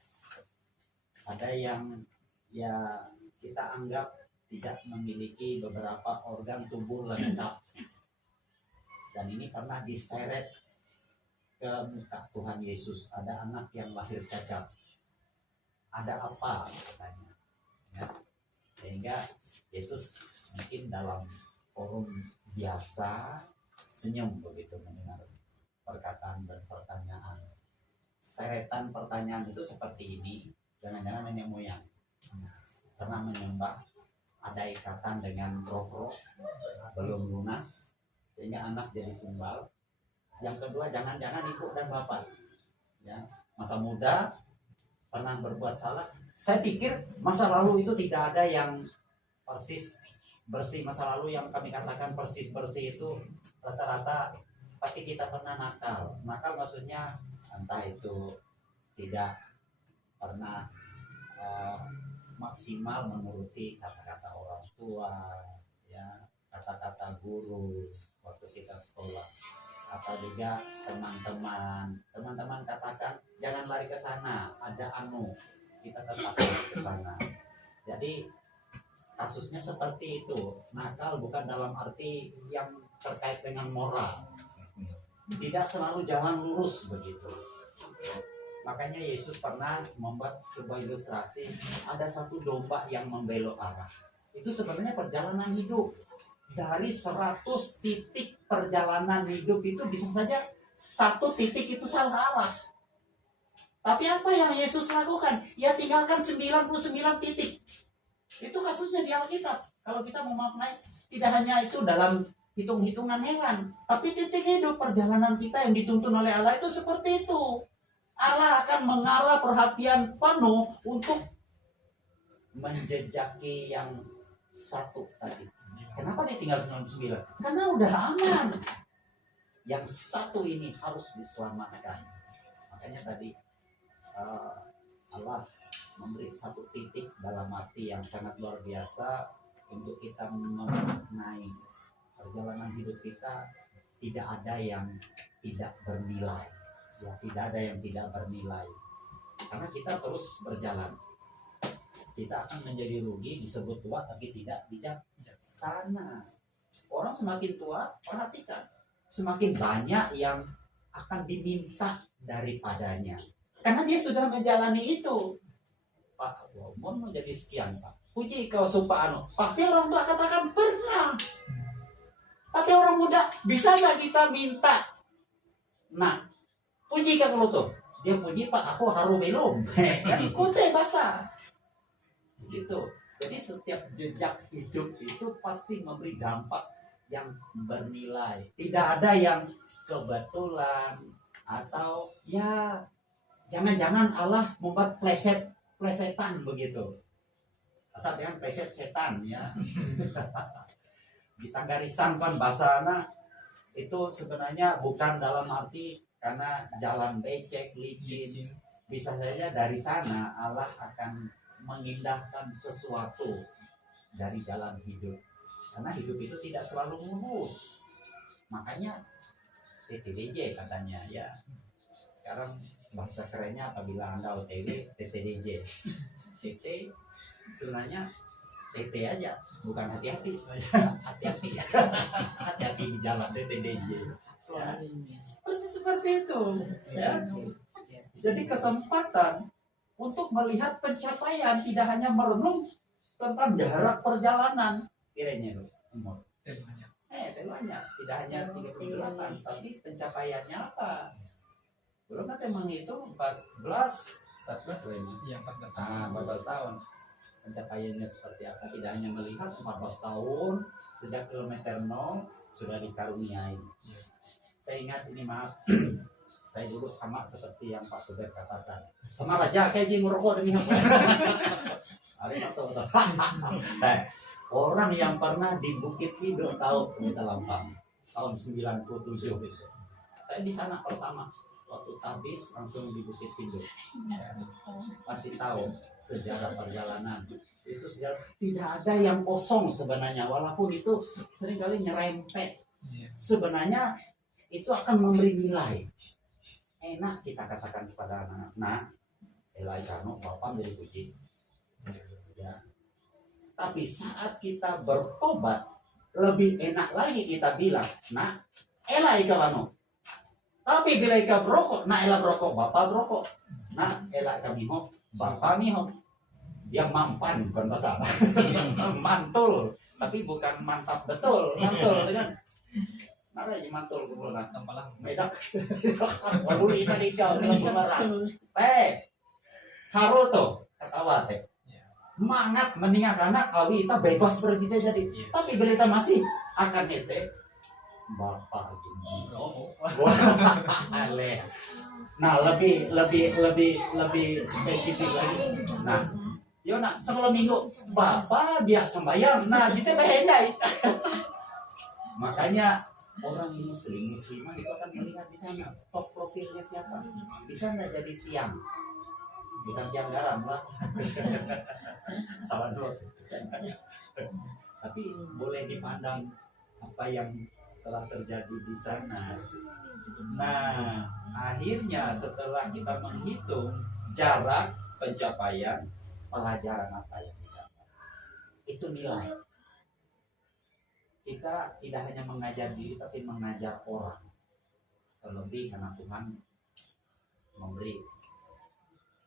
Ada yang ya kita anggap tidak memiliki beberapa organ tubuh lengkap. Dan ini pernah diseret ke muka Tuhan Yesus. Ada anak yang lahir cacat. Ada apa katanya? Ya. Sehingga Yesus mungkin dalam forum biasa senyum begitu mendengar perkataan dan pertanyaan. Seretan pertanyaan itu seperti ini. Jangan-jangan nenek moyang pernah menyembah, ada ikatan dengan roh-roh belum lunas sehingga anak jadi tumbal. Yang kedua, jangan-jangan ibu dan bapak, ya, masa muda pernah berbuat salah. Saya pikir masa lalu itu tidak ada yang persis bersih. Masa lalu yang kami katakan persis bersih itu rata-rata pasti kita pernah nakal. Nakal maksudnya entah itu tidak pernah maksimal menuruti kata-kata orang tua, ya, kata-kata guru waktu kita sekolah. Atau juga teman-teman katakan jangan lari ke sana, ada kita tetap lari ke sana. Jadi kasusnya seperti itu. Nakal bukan dalam arti yang terkait dengan moral, tidak selalu jalan lurus begitu. Makanya Yesus pernah membuat sebuah ilustrasi, ada satu domba yang membelok arah. Itu sebenarnya perjalanan hidup. Dari 100 titik perjalanan hidup itu bisa saja satu titik itu salah arah. Tapi apa yang Yesus lakukan? Ya tinggalkan 99 titik. Itu kasusnya di Alkitab. Kalau kita memaknai, tidak hanya itu dalam hitung-hitungan hewan, tapi titik hidup perjalanan kita yang dituntun oleh Allah itu seperti itu. Allah akan mengarah perhatian penuh untuk menjejaki yang satu tadi. Kenapa dia tinggal 99? Karena udah aman. yang satu ini harus diselamatkan. Makanya tadi Allah memberi satu titik dalam arti yang sangat luar biasa untuk kita memaknai perjalanan hidup kita. Tidak ada yang tidak bernilai, ya, tidak ada yang tidak bernilai, karena kita terus berjalan. Kita akan menjadi rugi disebut tua tapi tidak bijaksana. Orang semakin tua, perhatikan, semakin banyak yang akan diminta daripadanya, karena dia sudah menjalani itu. Pak, mau menjadi sekian, Pak. Puji kau sumpah pasti orang tua katakan pernah. Tapi orang muda bisa nggak kita minta? Nah, puji kau kalau tuh dia puji, Pak, aku haru belum. Kan kute basah. Gitu. Jadi setiap jejak hidup itu pasti memberi dampak yang bernilai. Tidak ada yang kebetulan atau ya jangan-jangan Allah membuat plesetan begitu. Asal jangan pleset setan ya. Di tanggarisan kan bahasana itu sebenarnya bukan dalam arti karena jalan becek, licin. Bisa saja dari sana Allah akan mengindahkan sesuatu dari jalan hidup. Karena hidup itu tidak selalu mulus. Makanya TTDJ katanya ya. Sekarang bahasa kerennya apabila Anda OTW TTDJ. TT sebenarnya TT aja, bukan hati-hati sebenarnya. Hati-hati. Hati-hati di jalan TTDJ. Ya. Persis seperti itu. Ya. Jadi kesempatan untuk melihat pencapaian, tidak hanya merenung tentang jarak perjalanan. Kiranya umur. Temanya tidak hanya 38, tapi pencapaiannya apa? Belum nanti menghitung 14 lainnya. Iya, 14 Ah, 14 tahun. Pencapaiannya seperti apa? Tidak hanya melihat 14 tahun sejak kilometer 0 sudah dikaruniai. Saya ingat ini, maaf. Saya dulu sama seperti yang Pak Tuber katakan. Sama raja kayak jing merokok demi apa? Arigatou. Orang yang pernah di Bukit Hidup tahu kita Lampang tahun 97 gitu. Saya di sana pertama waktu habis langsung di Bukit Hidup. Pasti tahu sejarah perjalanan. Itu sejarah, tidak ada yang kosong sebenarnya, walaupun itu seringkali nyerempet. Sebenarnya itu akan memberi nilai. Enak kita katakan kepada anak-anak, nah, elai kano bapak menjadi puji. Ya. Tapi saat kita bertobat, lebih enak lagi kita bilang, nah, elai kano. Tapi bila ika berokok, nah elai berokok, bapak berokok. Nah, elai kami ho, bapak miho. Dia mampan, bukan bahasa apa. Mantul, tapi bukan mantap betul, mantul dengan nara aja mantul kumpul nah Tampalang. medak waduh ini tadi kau dengan semarang haruto kata teh mangat meninggal anak awi kita bebas seperti itu jadi. Tapi berita masih akan ete bapak gini aleh. Nah lebih spesifik lagi. Nah yo nak sebelum minggu bapak dia sembahyang nah gitu behendai. Makanya orang muslimah itu akan melihat di sana top profilnya siapa. Bisa nggak jadi tiang, bukan tiang garam lah. Salah dulu. Tapi boleh dipandang apa yang telah terjadi di sana. Nah, akhirnya setelah kita menghitung jarak pencapaian, pelajaran apa yang didapat, itu nilai. Kita tidak hanya mengajar diri tapi mengajar orang. Terlebih karena Tuhan memberi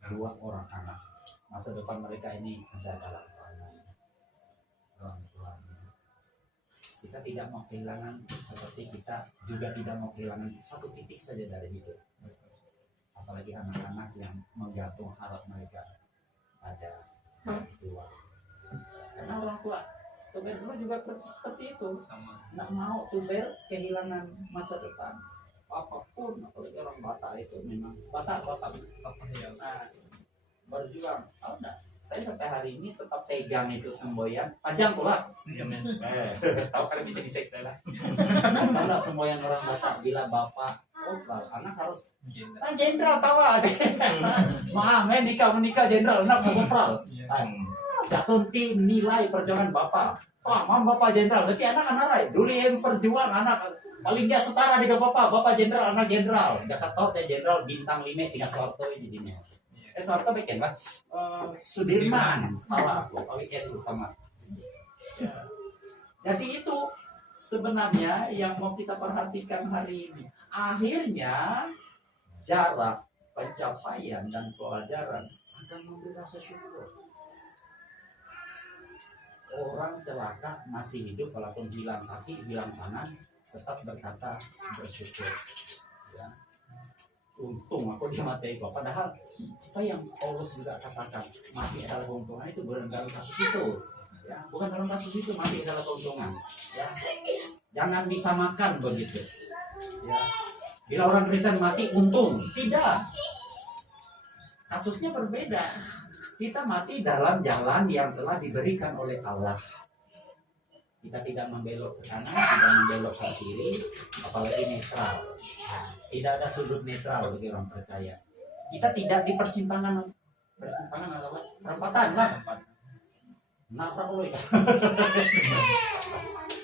2 orang anak. Masa depan mereka ini ada dalam tangan orang tuanya. Kita tidak mau kehilangan, seperti kita juga tidak mau kehilangan satu titik saja dari hidup. Apalagi anak-anak yang menggantung harap mereka pada orang tua. Karena orang tua Tuber dulu juga seperti itu, Sama. nggak mau Tuber kehilangan masa depan apapun. Apalagi orang Batak itu memang Batak Apa ya? nah, berjuang. Oh enggak, saya sampai hari ini tetap pegang itu semboyan panjang pula. Iya, men. Tahu kan bisa disekte lah. Kalau semboyan orang Batak bila bapak kopral, anak harus jenderal tawa. Maaf, menikah jenderal, anak mau kopral. Jatuh tim nilai perjuangan bapak. Mam bapak jenderal, tapi anak narai. Dulu yang perjuang anak paling dia setara dengan bapak jenderal, anak jenderal. Jakarta tahu teh jenderal bintang 5 tinggal Soeharto jadinya. Soeharto bikin lah. Sudirman, salah aku. S sama. Ya. Jadi itu sebenarnya yang mau kita perhatikan hari ini. Akhirnya jarak pencapaian dan pelajaran akan memberi rasa syukur. Orang celaka masih hidup walaupun hilang kaki, hilang tangan, tetap berkata bersyukur. Ya. Untung aku dia mati kok. Padahal apa yang Paulus juga katakan, mati adalah keuntungan, itu bukan dalam kasus itu. Ya, bukan dalam kasus itu, mati adalah keuntungan. Ya. Jangan disamakan begitu. Ya. Bila orang Kristen mati untung, tidak. Kasusnya berbeda. Kita mati dalam jalan yang telah diberikan oleh Allah. Kita tidak membelok ke kanan, tidak membelok ke kiri, apalagi netral. Tidak ada sudut netral bagi orang percaya. Kita tidak di persimpangan atau perempatan, Bang. Nabrak lo ya.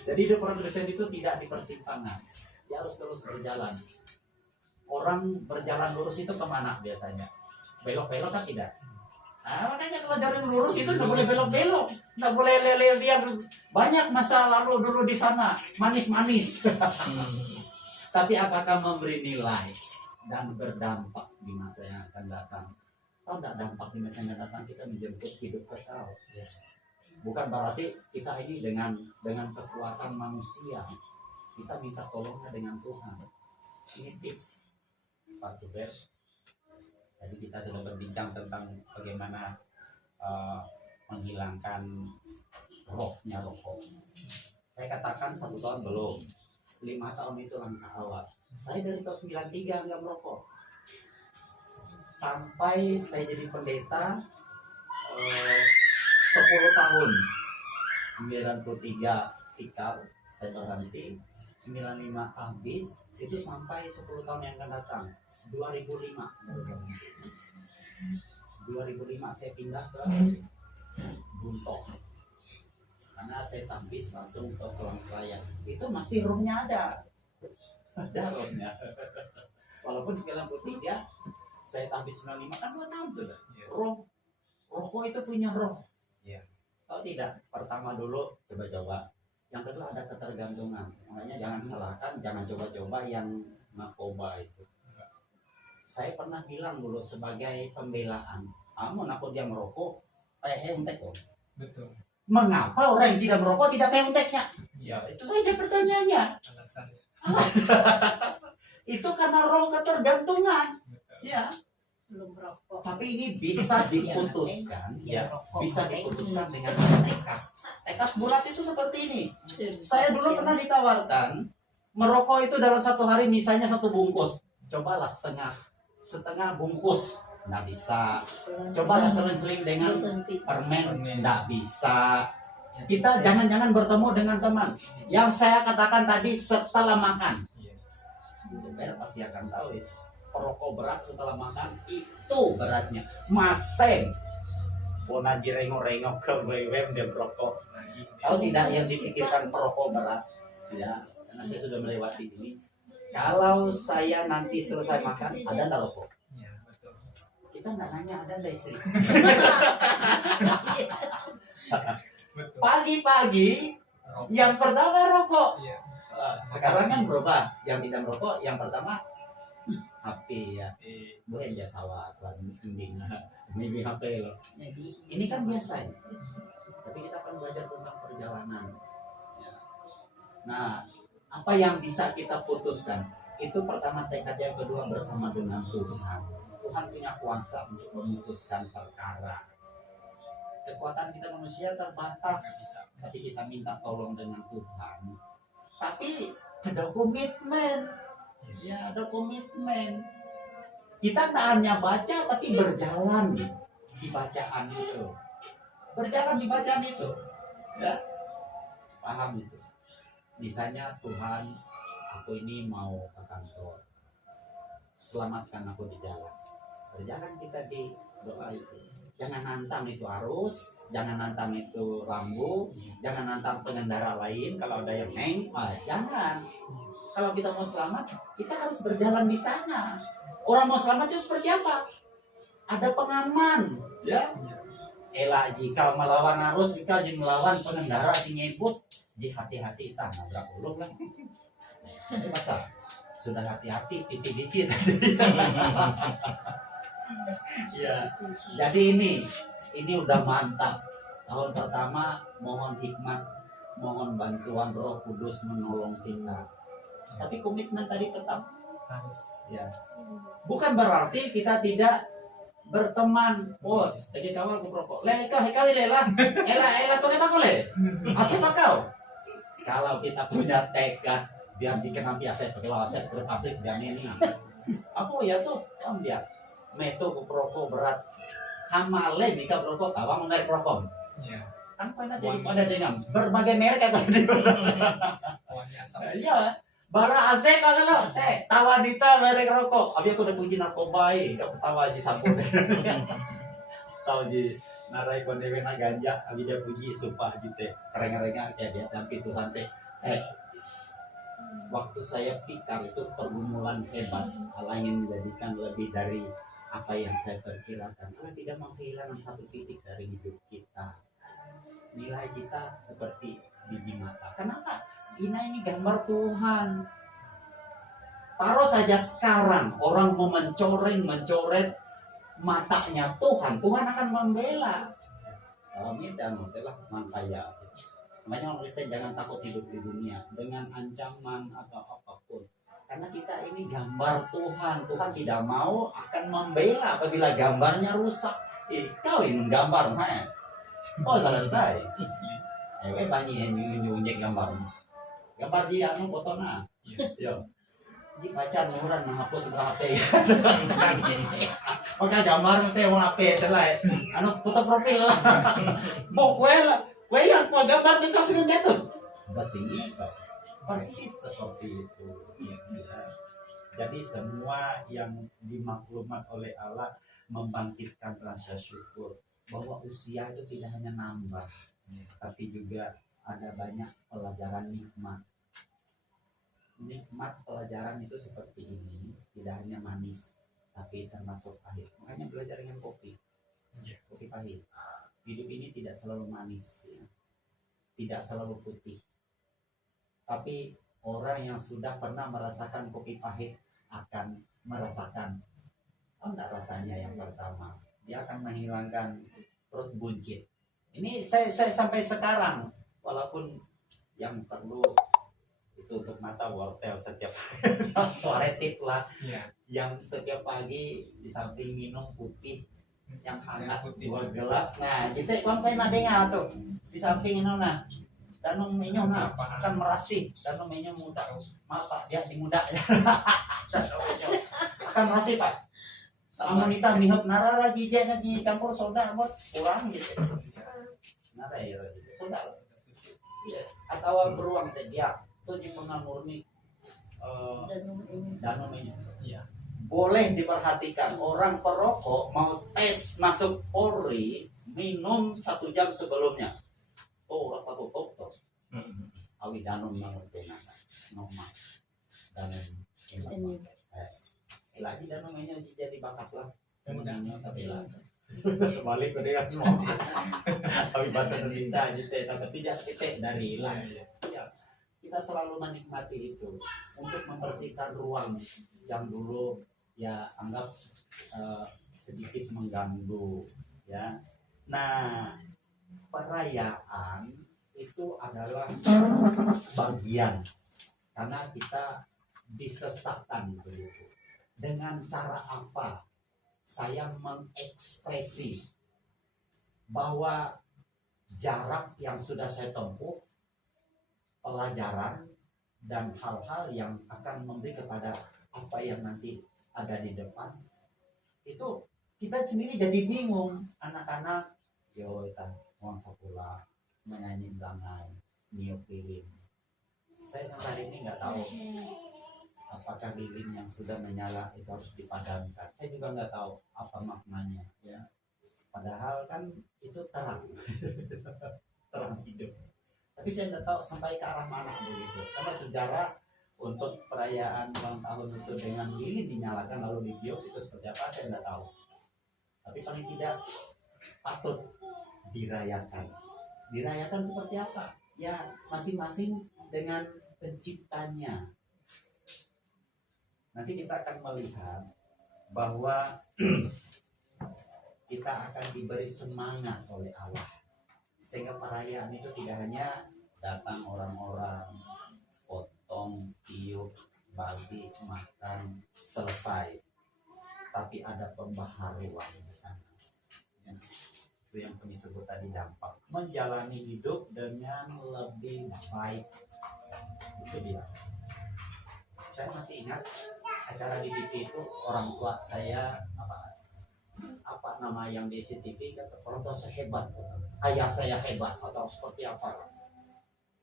Jadi hidup orang Kristen itu tidak di persimpangan. Dia harus terus berjalan. Orang berjalan lurus itu kemana biasanya? Belok-belok kan tidak. Nah, makanya kalau jalan lurus itu nggak boleh belok-belok, nggak boleh lele dia banyak masa lalu dulu di sana manis-manis. Tapi apakah memberi nilai dan berdampak di masa yang akan datang? Kalau tidak dampak di masa yang akan datang, kita menjemput hidup kekal. Bukan berarti kita ini dengan kekuatan manusia, kita minta tolongnya dengan Tuhan. Ini tips Pak Tuber. Jadi kita sudah berbincang tentang bagaimana menghilangkan rohnya rokok. Saya katakan 1 tahun belum, 5 tahun itu langkah awal. Saya dari tahun 93 nggak merokok. Sampai saya jadi pendeta 10 tahun. 93 tikar, saya berhenti. 95 habis, itu sampai 10 tahun yang akan datang. 2005 saya pindah ke Buntok karena saya tambis langsung ke Kolam Kelaya. Itu masih rohnya ada rohnya. Walaupun 93 saya tambis 95 kan 2 tahun sudah. Rokok itu punya roh. Kalau tidak, pertama dulu coba-coba, yang kedua ada ketergantungan. Makanya jangan salahkan, jangan coba-coba yang narkoba itu. Saya pernah bilang dulu sebagai pembelaan, kamu nakut dia merokok, heuntek kok. Betul. Mengapa orang yang tidak merokok tidak heunteknya? Ya, Itu saja pertanyaannya. alasannya. Itu karena roh ketergantungan. Ya. Belum rokok. Tapi ini bisa diputuskan, ya, bisa diputuskan dengan tekad. Tekad bulat itu seperti ini. Saya dulu pernah ditawarkan merokok itu dalam 1 hari misalnya 1 bungkus. Cobalah setengah bungkus, nggak bisa. Cobalah seling-seling dengan permen, nggak bisa. Kita jangan-jangan bertemu dengan teman. Yang saya katakan tadi setelah makan. Benar pasti akan tahu ya. Perokok berat setelah makan itu beratnya. Maseng. Pona direngok-rengok ke BWM dia berokok. Kalau tidak yang dipikirkan perokok berat, ya, karena saya sudah melewati ini. Kalau saya nanti selesai makan, ada nggak rokok? Ya, betul. Kita nggak nanya ada nggak istri. Betul. Pagi-pagi, yang pertama rokok. Iya. Sekarang kan berubah. Yang tidak merokok, yang pertama HP ya. Boleh jasa waktu ini HP loh. Jadi ini kan biasa. Tapi kita akan belajar tentang perjalanan. Ya. Nah, apa yang bisa kita putuskan? Itu pertama tekad, yang kedua bersama dengan Tuhan. Tuhan punya kuasa untuk memutuskan perkara. Kekuatan kita manusia terbatas, tapi kita minta tolong dengan Tuhan. Tapi ada komitmen. Ya, ada komitmen. Kita tak hanya baca, tapi berjalan di bacaan itu. berjalan di bacaan itu, ya paham itu. Misalnya Tuhan, aku ini mau ke kantor, selamatkan aku di jalan. Berjalan kita di doa itu. Jangan nantang itu arus, jangan nantang itu rambu, jangan nantang pengendara lain. Kalau ada yang jangan. Kalau kita mau selamat, kita harus berjalan di sana. Orang mau selamat itu seperti apa? Ada pengaman, ya. Ela jika melawan arus, jika melawan pengendara si nyebut, hati-hati tak nabrak ulung lah. Ini masa sudah hati-hati titik-titik tadi. Ya, jadi ini udah mantap. Tahun pertama mohon hikmat, mohon bantuan Roh Kudus menolong kita. Tapi komitmen tadi tetap Harus. ya. Bukan berarti kita tidak berteman. Oh, tadi kawan aku rokok. Hekawi lela. Ela tuh emang le. Asal kau. Kalau kita punya tekad biar dikenal biasa pakai lawaset ke pabrik dan ini. Apa ya tuh? Om dia. Meto ku rokok berat. Hamale mika rokok tawang menarik rokok. Iya. Kan pada jadi pada dengan berbagai merek atau di. Wangi asam. Iya. Bara asep apa lo? Tawa dita merek rokok. Abi aku udah puji narkoba udah tawa di sampun. Tahu di narai kondewe na ganja, abi dia puji sumpah gitu. Kareng-karengnya kayak dia tapi Tuhan teh. Waktu saya pikir itu pergumulan hebat. Allah ingin menjadikan lebih dari apa yang saya perkirakan. Allah tidak mau kehilangan satu titik dari hidup kita. Nilai kita seperti biji mata. Kenapa? Ini gambar Tuhan. Taruh saja sekarang orang mau mencoret matanya Tuhan akan membela. Kalau dan telah mantaya. Makanya orang kita jangan takut hidup di dunia dengan ancaman atau apapun. Karena kita ini gambar Tuhan. Tuhan tidak mau akan membela apabila gambarnya rusak. Kau yang menggambar, oh selesai. Banyak yang nyunjek gambarmu. Gambar dia foto na. Yo. Di pacar murah menghapus HP. Maka gambar teh wong HP telai. Foto profil. Kue yang po gambar di kasih jatuh. Persis seperti itu. Jadi semua yang dimaklumat oleh Allah membangkitkan rasa syukur bahwa usia itu tidak hanya nambah, tapi juga ada banyak pelajaran nikmat. Nikmat pelajaran itu seperti ini, tidak hanya manis, tapi termasuk pahit. Makanya belajar dengan kopi, kopi pahit. Hidup ini tidak selalu manis, ya. Tidak selalu putih. Tapi orang yang sudah pernah merasakan kopi pahit akan merasakan, enggak rasanya yang pertama. Dia akan menghilangkan perut buncit. Ini saya sampai sekarang. Walaupun yang perlu itu untuk mata wortel setiap korektif lah, yang setiap pagi di samping minum putih yang hangat 2 gelas. Nah, kita sampai nadenya tuh di samping ini nah. Danung minum nah akan merasih, danung minum muda. Maaf Pak, dia di muda. Akan merasih Pak. Sama kita mihop narara jijek na campur soda buat kurang gitu. Nara ya soda. Iya, atau beruang teh dia tuh di murni danum ini. Iya. Boleh diperhatikan orang perokok mau tes masuk Polri minum 1 jam sebelumnya. Oh, rasa tutup terus. Awi danum nang tena. Normal. Danum. Lagi danum ini jadi bakas lah. Kemudian tapi lah. Balik ke dia tapi bahasa Indonesia gitu tapi tidak titik dari hilang ya. Kita selalu menikmati itu untuk membersihkan ruang yang dulu ya anggap sedikit mengganggu ya. Nah, perayaan itu adalah bagian karena kita disesatkan begitu. Dengan cara apa saya mengekspresi bahwa jarak yang sudah saya tempuh, pelajaran dan hal-hal yang akan memberi kepada apa yang nanti ada di depan, itu kita sendiri jadi bingung. Anak-anak yo pohon sakura, menyanyi belangai, niup lilin. Saya sampai hari ini nggak tahu apakah lilin yang sudah menyala itu harus dipadamkan. Saya juga nggak tahu apa maknanya, ya. Padahal kan itu terang, terang hidup. Tapi saya nggak tahu sampai ke arah mana begitu. Karena sejarah untuk perayaan ulang tahun itu dengan lilin dinyalakan lalu ditiup itu seperti apa saya nggak tahu. Tapi paling tidak patut dirayakan. Dirayakan seperti apa? Ya masing-masing dengan penciptanya. Nanti kita akan melihat bahwa kita akan diberi semangat oleh Allah. Sehingga perayaan itu tidak hanya datang orang-orang, potong, tiup, bagi, makan, selesai. Tapi ada pembaharuan di sana. Ya. Itu yang kami sebut tadi dampak. Menjalani hidup dengan lebih baik. Itu dia. Saya masih ingat acara di TV itu orang tua saya apa nama yang di CCTV kata orang tua saya hebat, ayah saya hebat atau seperti apa.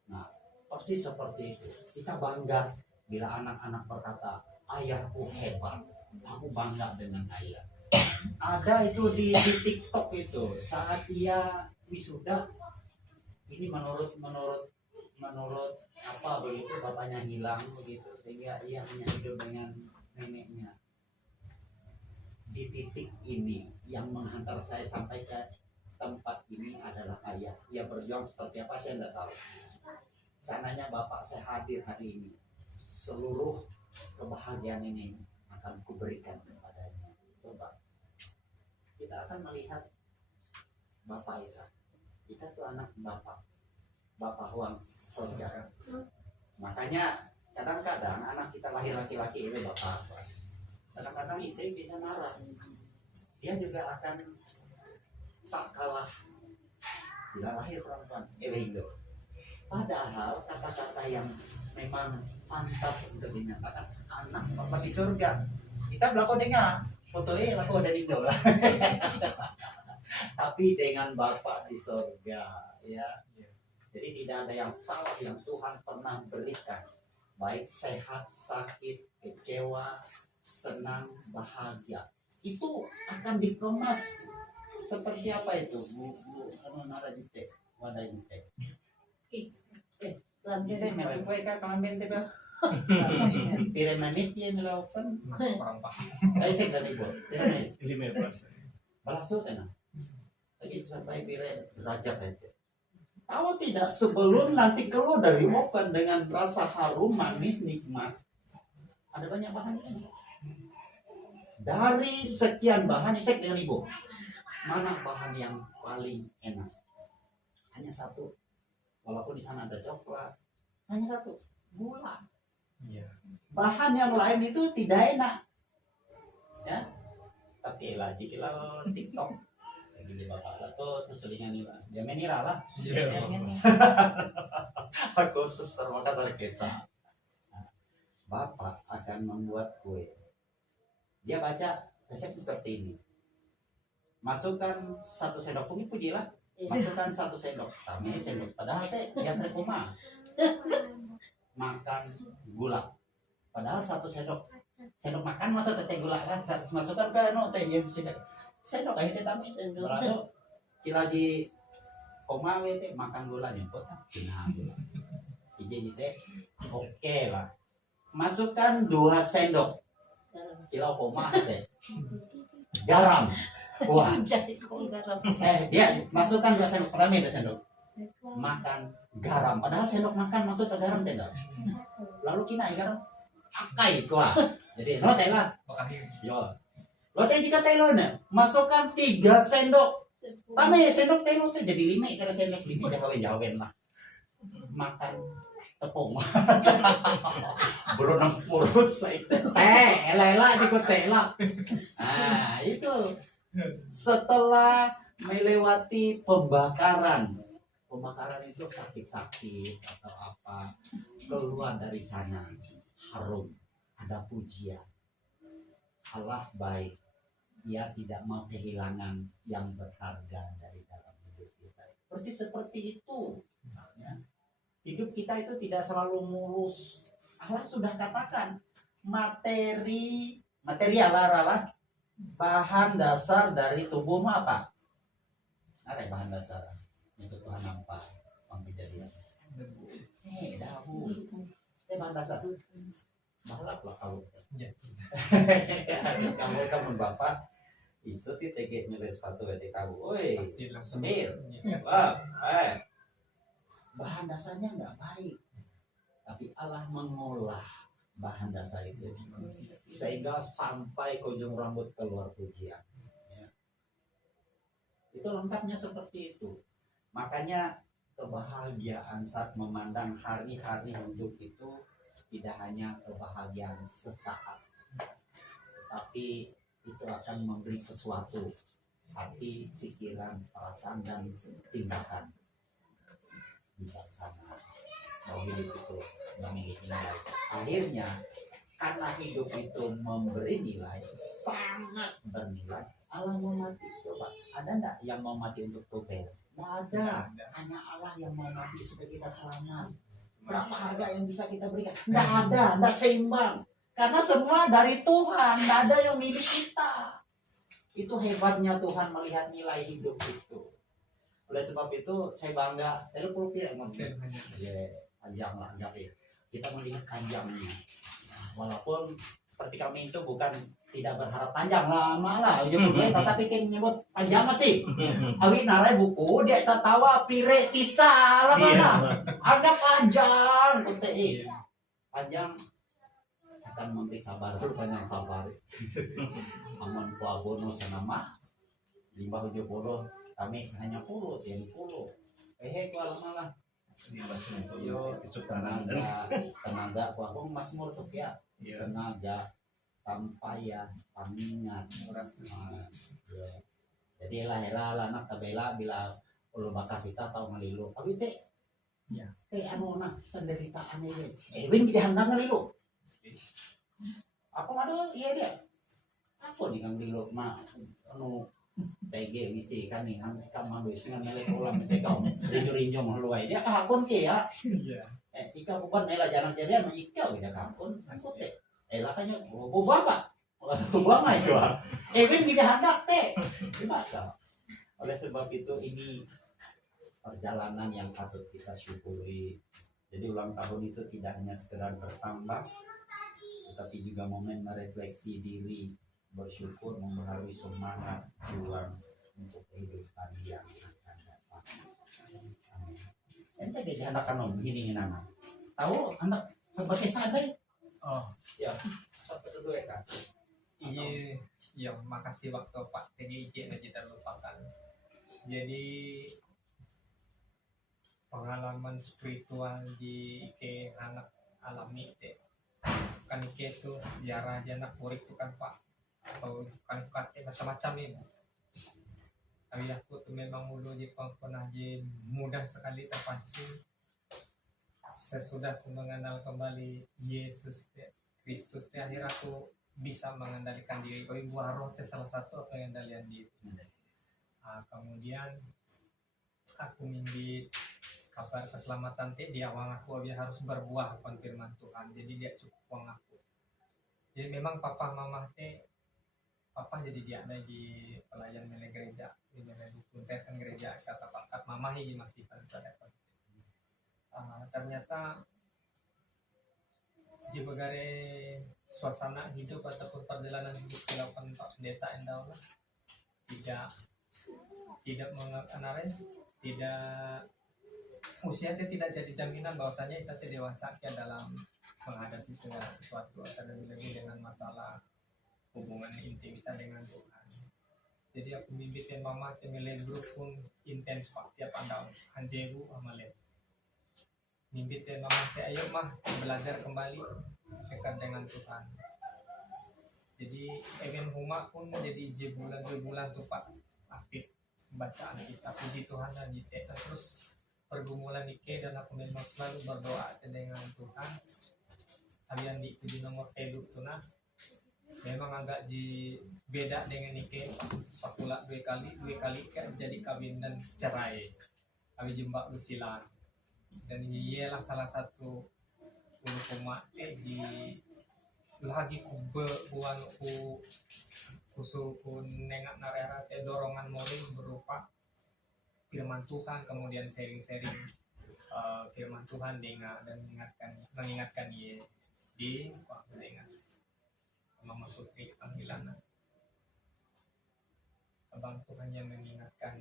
Nah persis seperti itu kita bangga bila anak-anak berkata ayahku hebat, aku bangga dengan ayah. Ada itu di TikTok itu saat dia wisuda, ini menurut apa begitu bapaknya hilang begitu sehingga ia hanya hidup dengan neneknya. Di titik ini yang menghantar saya sampai ke tempat ini adalah ayah. Ia berjuang seperti apa saya tidak tahu. Sananya bapak saya hadir hari ini, seluruh kebahagiaan ini akan kuberikan kepadanya. Coba kita akan melihat bapak kita tuh anak bapak uang surga. Makanya kadang-kadang anak kita lahir laki-laki ini bapak. Kadang-kadang istri bisa marah. Dia juga akan tak kalah bila lahir perempuan. Indo. Padahal kata-kata yang memang pantas untuk dinyatakan anak bapak di surga. Kita belakang dengar foto laku ada Indo lah. Tapi dengan bapak di surga, ya. Jadi tidak ada yang salah yang Tuhan pernah berikan. Baik sehat, sakit, kecewa, senang, bahagia. Itu akan dikemas seperti apa itu? Bu, anu nara di teh, wadah di teh. Kita melakukan kelamben teh bah. Pira menit dia melakukan. Kurang paham. Saya sih dari bu. Balaksud enak. Lagi sampai pira derajat aja. Tahu tidak sebelum nanti keluar dari oven dengan rasa harum, manis, nikmat. Ada banyak bahan ini. Dari sekian bahan, saya dengan ibu. Mana bahan yang paling enak? Hanya satu. Walaupun di sana ada coklat, hanya satu, gula. Iya. Bahan yang lain itu tidak enak. Ya. Tapi lagi kalau TikTok. Lagi di bapak tuh selingan ini lah. Dia menira lah. Iya. Aku termakasar kisah. Bapak akan membuat kue. Dia baca resep seperti ini. Masukkan 1 sendok kunyit pujilah. Masukkan 1 sendok. Kami sendok. Padahal teh dia terkumas. Makan gula. Padahal 1 sendok. Sendok makan masa teh gula kan. Masukkan ke teh yang sendok aja teh kami. Lalu kila di koma we teh makan gula nyemput kan. Nah gula. Ije teh oke lah. Masukkan 2 sendok. Kilo koma teh. Garam. Wah. Dia masukkan 2 sendok. Pertama 2 sendok. Makan garam. Padahal sendok makan masuk ke garam teh. Lalu kina garam akai kuah. Jadi no teh lah. Yo. Lo teh jika teh lo masukkan 3 sendok. Tame sendok teh lo teh jadi 5 karena sendok 5 jangan jauhin lah. Makan tepung. Belum kurus teh lela ikut teh lah. Nah itu setelah melewati pembakaran itu sakit-sakit atau apa keluar dari sana harum, ada pujian. Allah baik, Dia tidak mau kehilangan yang berharga dari dalam hidup kita. Persis seperti itu. Ya. Hidup kita itu tidak selalu mulus. Allah sudah katakan materi Allah bahan dasar dari tubuhmu apa? Ada bahan dasar itu Tuhan nampak kejadian. Dahu. Bahan dasar. Balap lah kau. Kamu kamu bapak. Isu ti tege nulis sepatu bete kamu. Oi, semir. Wah, bahan dasarnya nggak baik. Tapi Allah mengolah bahan dasar itu sehingga sampai ke ujung rambut keluar pujian. Ya. Itu lengkapnya seperti itu. Makanya kebahagiaan saat memandang hari-hari hidup itu tidak hanya kebahagiaan sesaat, tapi itu akan memberi sesuatu, hati, pikiran, perasaan, dan tindakan bijaksana. Bahwa hidup itu memiliki nilai. Akhirnya karena hidup itu memberi nilai, sangat bernilai, Allah mau mati. Coba, ada enggak yang mau mati untuk tobat? Tidak ada. Hanya Allah yang mau mati supaya kita selamat. Berapa harga yang bisa kita berikan? Tidak ada, tidak seimbang. Karena semua dari Tuhan, tidak ada yang milik kita. Itu hebatnya Tuhan melihat nilai hidup itu. Oleh sebab itu saya bangga. Saya perlu pilih panjang lah, ya. Kita melihat panjangnya. Walaupun seperti kami itu bukan tidak berharap panjang lama lah, tetapi kan menyebut panjang masih. Awi narai buku dia tertawa pire kisah lah mana. Agak panjang, panjang akan memberi sabar, banyak sabar. Aman ku abono sanama 570 kami hanya 10 yang 10. Ku malah yo tenaga ku aku Mazmur tuh ya. Tenaga tanpa ya pamingat ya. Jadi lah anak tabela bila ulu bakasita tahu ngalilu tapi teh ya teh anu nak penderitaan ini win dihandang ngalilu aku ada iya dia aku nih kang ngalilu mah anu TG misi kan nih kan kamar dengan melek ulam teh kau rinjo mah luai dia kahakun ke ya ika bukan ela jangan jadi mah ika udah kahakun aku teh lah kanya bapak mah itu Evin tidak hendak teh dibaca. Oleh sebab itu ini perjalanan yang patut kita syukuri. Jadi ulang tahun itu tidak hanya sekedar bertambah, tetapi juga momen merefleksi diri, bersyukur, membaharui semangat juang untuk kehidupan yang akan datang. Amin. Ente jadi anak kanon ini nama. Tahu anak berbagai sadai. Oh Ya, satu dulu ya kan. iya, ya makasih waktu Pak TGIJ yang kita lupakan. Jadi pengalaman spiritual di ke anak alami itu kan itu biara anak kurik itu kan Pak atau kan macam-macam ini. Tapi aku tuh memang dulu di pernah mudah sekali terpancing sesudah aku mengenal kembali Yesus Kristus. Akhirnya aku bisa mengendalikan diri. Buah roh itu salah satu pengendalian diri. Kemudian aku minggit kabar keselamatan di awang aku dia harus berbuah firman Tuhan. Jadi dia cukup uang aku. Jadi memang papa mama papa jadi dia ada di pelayan milik gereja di Punter kan gereja kata pakat mama ini masih pada ternyata di bagare suasana hidup ataupun perjalanan hidup dilakukan Pak Pendeta Endaula tidak mengenai tidak usia itu tidak jadi jaminan bahwasanya kita dewasa dalam menghadapi segala sesuatu atau lebih dengan masalah hubungan intim kita dengan Tuhan. Jadi aku bimbingin mama temile grup pun intens Pak tiap anda hanjebu amale. Bimbingin mama ayo mah belajar kembali dekat dengan Tuhan. Jadi event huma pun jadi dua bulan tuh Pak aktif bacaan kita puji Tuhan dan kita terus pergumulan Ike dan aku memang selalu berdoa dengan Tuhan. Kalian di nomor hidup tuh nah memang agak beda dengan Ike sepula dua kali kan jadi kawin dan cerai. kami jembak usilan dan ialah salah satu ulu kumat di lagi kube buan ku nengak narera dorongan moral berupa firman Tuhan, kemudian sharing-sharing firman Tuhan dengan dan mengingatkan dia di waktu dengan Mama Putri panggilan abang Tuhan yang mengingatkan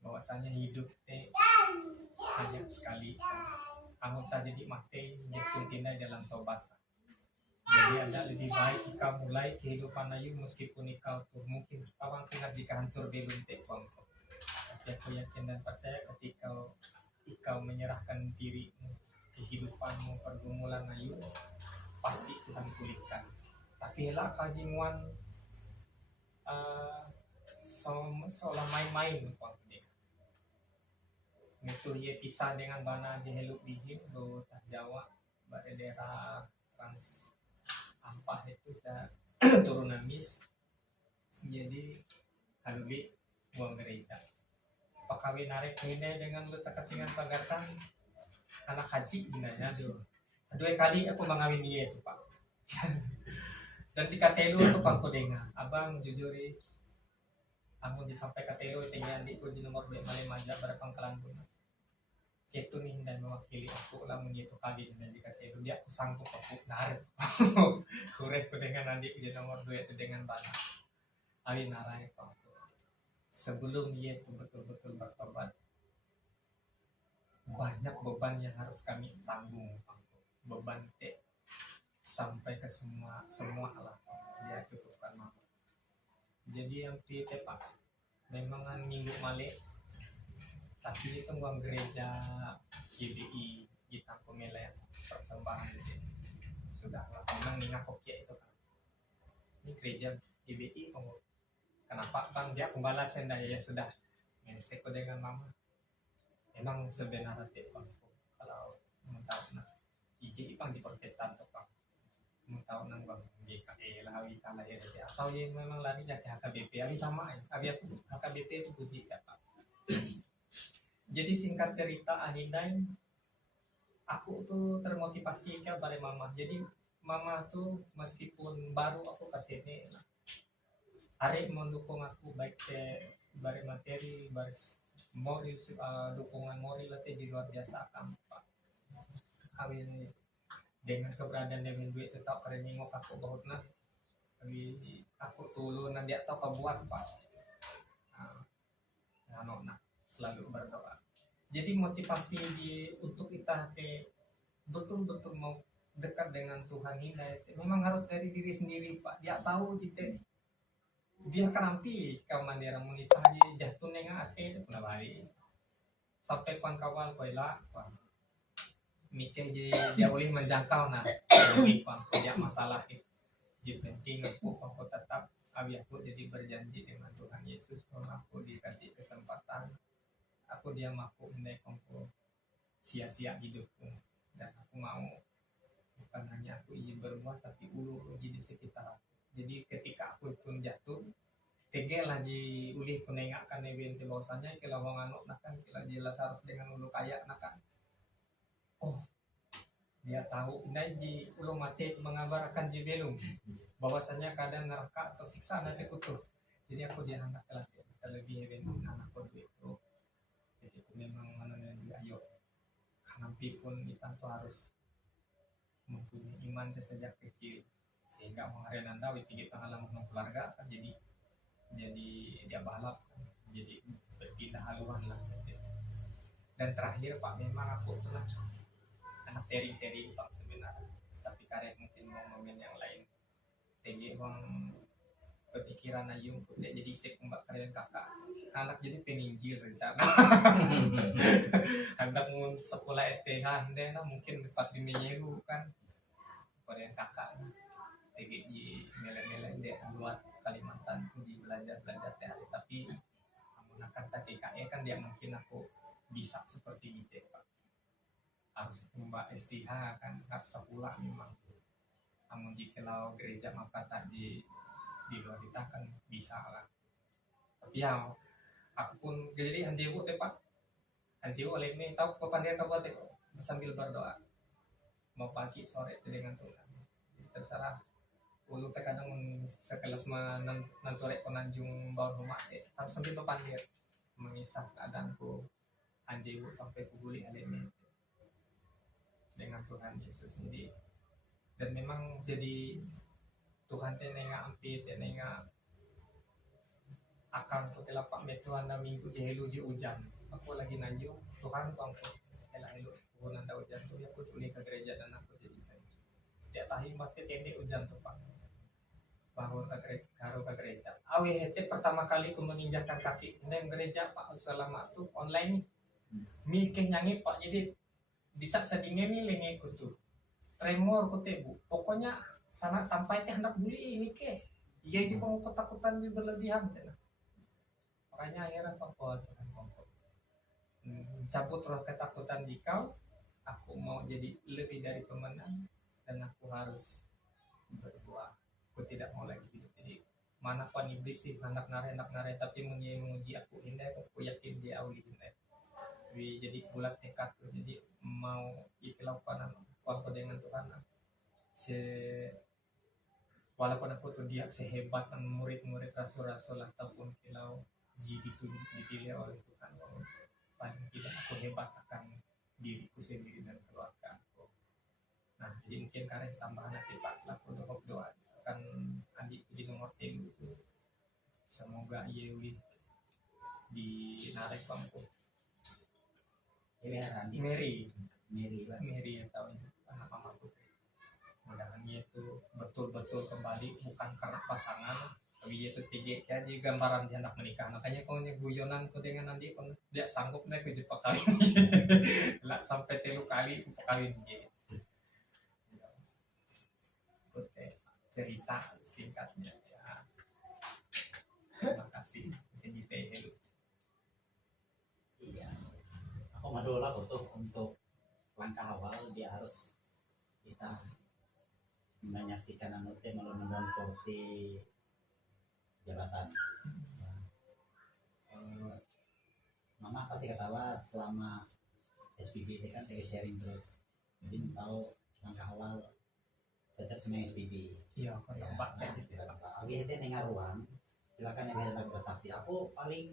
bahwasanya hidup hanya sekali. Kamu tadi di mati jatuh tindak dalam tobat. Jadi anda lebih baik jika mulai kehidupan ayu meskipun ikau tuh mungkin orang ingat jika hancur belum tekong. Tapi aku yakin dan percaya ketika ikau menyerahkan dirimu, kehidupanmu, pergumulan ayu, pasti Tuhan pulihkan. Tapi lah kajian seolah main-main itu ia pisah dengan bana di heluk bihin do Jawa pada daerah Trans Ampah itu dah turunan mis jadi halubi buang gereja pakawin narik ini dengan letak ketinggalan pagartan anak haji gunanya tuh 2 kali aku mengawin dia itu pak dan tika telu itu pangko dengar abang jujur kamu disampaikan telu tinggal di uji nomor 2 malai majak pada pangkalan pun itu nih dan mewakili aku lah menyitu kali dan jika telu dia aku sanggup aku narik kurek dengan nanti uji nomor 2 itu dengan banyak ali narai pak sebelum dia itu betul-betul bertobat banyak beban yang harus kami tanggung beban sampai ke semua lah dia cukupkan mama. Jadi yang pak memang minggu malik tapi itu uang gereja GBI kita pemilihan persembahan jadi sudah lah memang nina kopi itu kan ini gereja GBI kamu kenapa bang dia pembalasan ya sudah meseko dengan mama memang sebenarnya bang kalau mau tahu nah IJ bang di Protestan tuh bang mau tahu nang bang GKE lawi tanah ya asal yang memang lari dari HKBP ali sama ya HKBP itu puji ya pak. Jadi singkat cerita akhirnya aku tuh termotivasi pada mama. Jadi mama tuh meskipun baru aku kesini, hari mendukung aku baik dari materi, baris moral, dukungan moral di luar biasa kan pak. Kami dengan keberadaan dengan duit tetap keren nengok aku bahut nah. Kami aku tulu nanti atau kebuat pak. Nah, selalu berdoa. Jadi motivasi untuk kita betul-betul mau dekat dengan Tuhan ini memang harus dari diri sendiri pak. Dia tahu kita dia kerampi kau mandira munita jatuh nengah ate itu pernah baik sampai pan kawal koila mikir jadi dia boleh menjangkau nah punya masalah itu jadi penting aku tetap aku jadi berjanji dengan Tuhan Yesus kalau aku dikasih kesempatan aku dia mampu menekomku sia-sia hidupku dan aku mau bukan hanya aku ingin berbuat tapi ulu di sekitar aku jadi ketika aku pun jatuh tegel lagi ulih kunengakkan event bahwasanya kalau wong anu nakan kalau jelas harus dengan ulu kaya nakan oh dia tahu naji ulu mati itu mengabarkan jibelum bahwasanya kadang neraka atau siksa nanti kutuh jadi aku dia anak lagi terlebih event anakku itu jadi itu memang menurut ayo kanampi pun kita tuh harus mempunyai iman sejak kecil sehingga mengharian anda tinggi pengalaman keluarga kan jadi dia balap kan. Jadi berpindah haluan lah dan terakhir pak memang aku tuh lah anak seri pak sebenarnya tapi karya mungkin mau momen yang lain tinggi bang kepikiran aja untuk jadi sek mbak kalian kakak anak jadi peninjil rencana hendak mau sekolah STH hendak mungkin dapat dimenyeru kan pada yang kakak TGI nilai-nilai dia luar Kalimantan di belajar ya tapi menggunakan TKE kan dia mungkin aku bisa seperti itu pak harus mbak STH kan harus sekolah memang namun jika gereja maka tadi di luar kita kan bisa lah tapi ya aku pun jadi anjewu pak Anjiwo oleh ini tahu pepandir kabupaten sambil berdoa mau pagi sore itu dengan Tuhan. Terserah ulu teh kadang sekelas nantorek penanjung bawah rumah sambil pepandir mengisah keadaanku anjiwo sampai kubuli hari ini dengan Tuhan Yesus ini. Dan memang jadi Tuhan teh nenga ampi teh nenga akan tuh telapak metuan na minggu di helu di hujan. Aku lagi nanju Tuhan tuh aku helu hubungan da hujan tuh aku tuli ke gereja dan aku jadi dia tahi mati tende hujan tuh Pak. Bahwa ke gereja. Awi hete pertama kali aku menginjakkan kaki di gereja Pak selama tuh online nih. Mikir nyanyi Pak jadi bisa sedingin nih lenge kutu. Tremor kutebu. Pokoknya sana sampai teh hendak buli ini ke. Iya juga mau ketakutan di berlebihan teh. Makanya akhirnya Pak Tuhan kompor. Cabut roh ketakutan di kau. Aku mau jadi lebih dari pemenang dan aku harus berdoa. Aku tidak mau lagi hidup jadi mana pun iblis sih hendak nare tapi menguji aku ini aku yakin dia auli ini. Jadi bulat tekad jadi mau ikhlaskan aku dengan Tuhan. Walaupun aku tuh dia sehebat murid-murid rasul-rasul ataupun kilau itu dipilih oleh Tuhan, paling tidak aku hebat akan diriku sendiri dan keluarga aku. Nah jadi mungkin karena tambahan nanti Pak laku doa akan adikku di nomor telu itu semoga ia dinarik bangku. Mary atau anak mamaku. Mudah-mudahan itu betul-betul kembali bukan karena pasangan tapi itu TG jadi gambaran dia anak menikah. Makanya kalau guyonanku dengan nanti pun dia sanggup naik ke Jepang kali lah sampai 3 kali kawin dia. Cerita singkatnya ya. Terima kasih jadi hello. Iya. Aku madola untuk langkah awal dia harus kita menyaksikan anute melalui kursi jabatan. Ya. Mama pasti ketawa selama SPB itu kan kayak sharing terus. Jadi tahu langkah awal setiap semua SPB. Iya, Ya, Pak kayak gitu. Abi itu nengar ruang. Silakan yang bisa bersaksi. Aku paling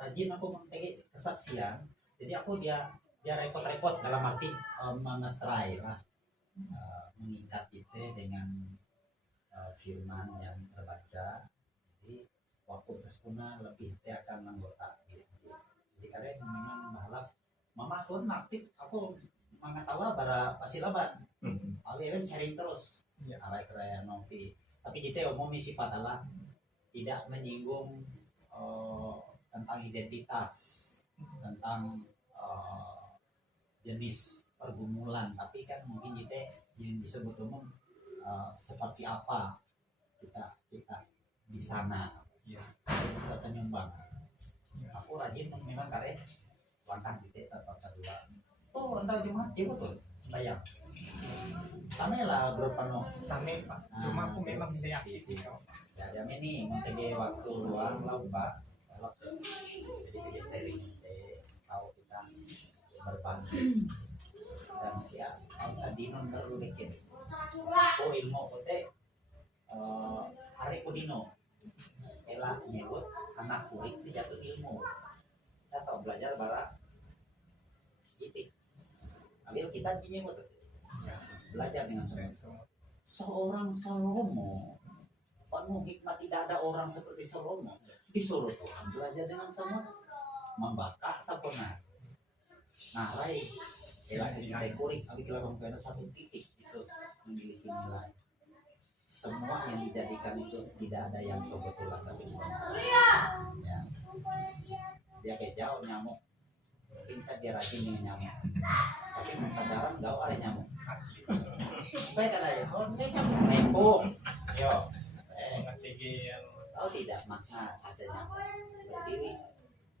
rajin aku mengikuti kesaksian. Jadi aku dia repot-repot dalam arti mengetrai lah mengikat itu dengan firman yang terbaca. Jadi waktu kesempurnaan lebih dia akan menggota. Jadi kalian memang berharap mama pun aktif. Aku mengetawa bara pasilaban. Akhirnya sharing terus. Arai keraya nopi. Tapi kita umumnya sifat Allah tidak menyinggung tentang identitas, tentang jenis pergumulan, tapi kan mungkin kita yang disebut umum seperti apa kita di sana. Iya. Kita nyumbang. Aku rajin memang karena langkah kita tetap kedua. Oh, entah Jumat ya betul. Bayang. Tame lah grup penuh. Tame Pak. Cuma aku memang tidak aktif di kau. Ya, jam ini mentegi waktu luang lah Pak. Jadi kita sharing tahu kita berbagi dan ya tadi non baru bikin. Oh ilmu kote hari kudino. Ela nyebut anak kulit dijatuh ilmu. Kita tahu belajar bara itik. Ambil kita nyebut belajar dengan semua. Seorang Salomo penuh hikmat, tidak ada orang seperti Salomo. Disuruh Tuhan belajar dengan semua, membakar sempurna. Nah, Rai, kita kurik, tapi kita ngomongin satu titik itu memiliki nilai. Semua yang dijadikan itu tidak ada yang kebetulan tapi cuma. Ya. Dia kejauh nyamuk, kita dia rajin dengan nyamuk. Tapi pacaran nggak ada nyamuk. Saya kata ya, oh ini nyamuk nepung, yo. Oh tidak, makna ada nyamuk berdiri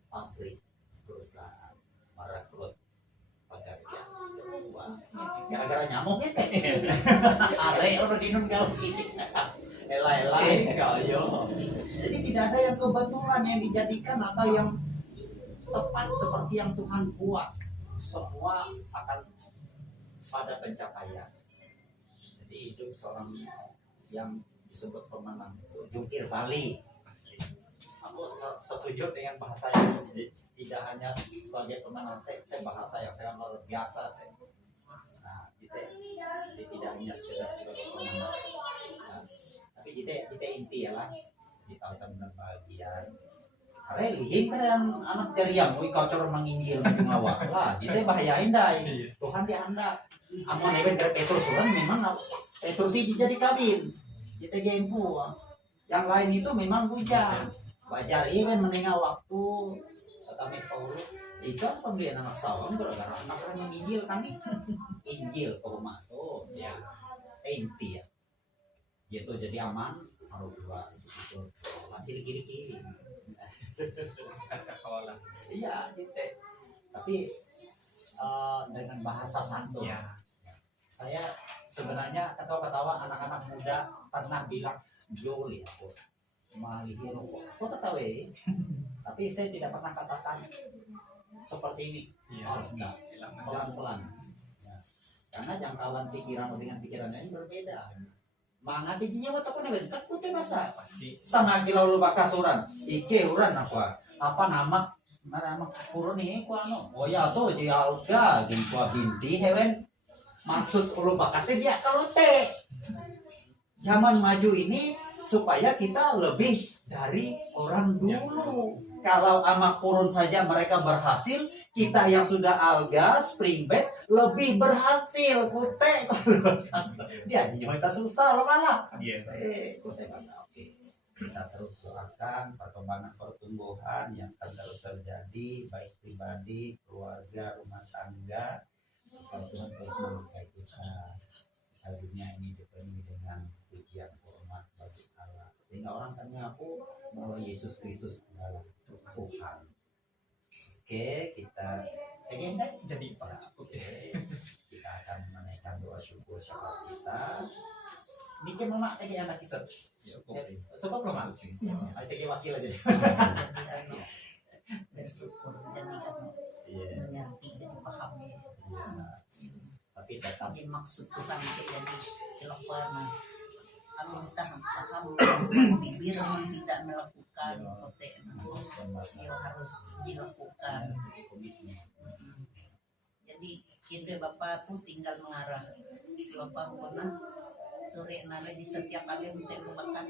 pabrik perusahaan merekrut pekerja. Gara-gara nyamuk ya are orang dinum gaul gitu. Elai kau yo. Jadi tidak ada yang kebetulan yang dijadikan atau yang tepat seperti yang Tuhan buat, semua akan pada pencapaian. Jadi hidup seorang yang disebut pemenang itu jungkir balik. Asli. Aku setuju dengan bahasa yang tidak hanya sebagai pemenang, bahasa yang sangat luar biasa. Nah, kita tidak hanya sekedar sebagai pemenang, nah, tapi kita inti ya lah, kita benar bagian. Karena lihim kan anak teriang, wih kau cor menginjil mengawak lah, kita bahayain dah. Tuhan dianda, amun even dari Petrus orang memang Petrus ini jadi kabin, kita gempu. Yang lain itu memang bujang. Wajar even menengah waktu kami Paulus itu kan pembelian anak sawang gara-gara anak orang menginjil kami Injil ke rumah tuh ya inti ya gitu jadi aman harus dua itu kiri Kata kawalan. iya gitu tapi dengan bahasa santun Ya. saya sebenarnya ketawa-ketawa anak-anak muda pernah bilang joli aku malihiro kok ketawa tapi saya tidak pernah katakan seperti ini Iya. harus enggak pelan-pelan ya. Karena jangkauan pikiran dengan pikiran lain berbeda manga tijinya waktu aku nebet kan putih bahasa Pasti. sama kilau lu bakas uran ike uran apa nama puro nih ku anu oh ya tuh di alga gin ku binti hewen maksud ulu bakasnya dia kalau teh zaman maju ini supaya kita lebih dari orang dulu. Kalau amak purun saja mereka berhasil, kita yang sudah alga, springbed lebih berhasil. Kute, dia kita susah malah. Iya. Kute masa oke. Kita terus doakan perkembangan pertumbuhan yang terus terjadi, baik pribadi, keluarga, rumah tangga, supaya Tuhan terus memakai kita. Dunia ini dipenuhi dengan pujian hormat bagi Allah sehingga orang akan mengaku bahwa Yesus Kristus adalah Tuhan. Oke, kita agenda Jadi Pak. oke. Kita akan menaikkan doa syukur syafaat kita. Bikin mama lagi anak kisah. Sebab belum aku. Ayo tegi wakil aja. Bersyukur jadi kamu mengerti dan pahami. Tapi tetap Jadi maksud Tuhan itu jadi dilakukan. Amin tak paham bibir tidak melakukan ya harus dilakukan. Jadi kita Bapak pun tinggal mengarah. Bapak pernah sore nana di setiap kali untuk lubakas.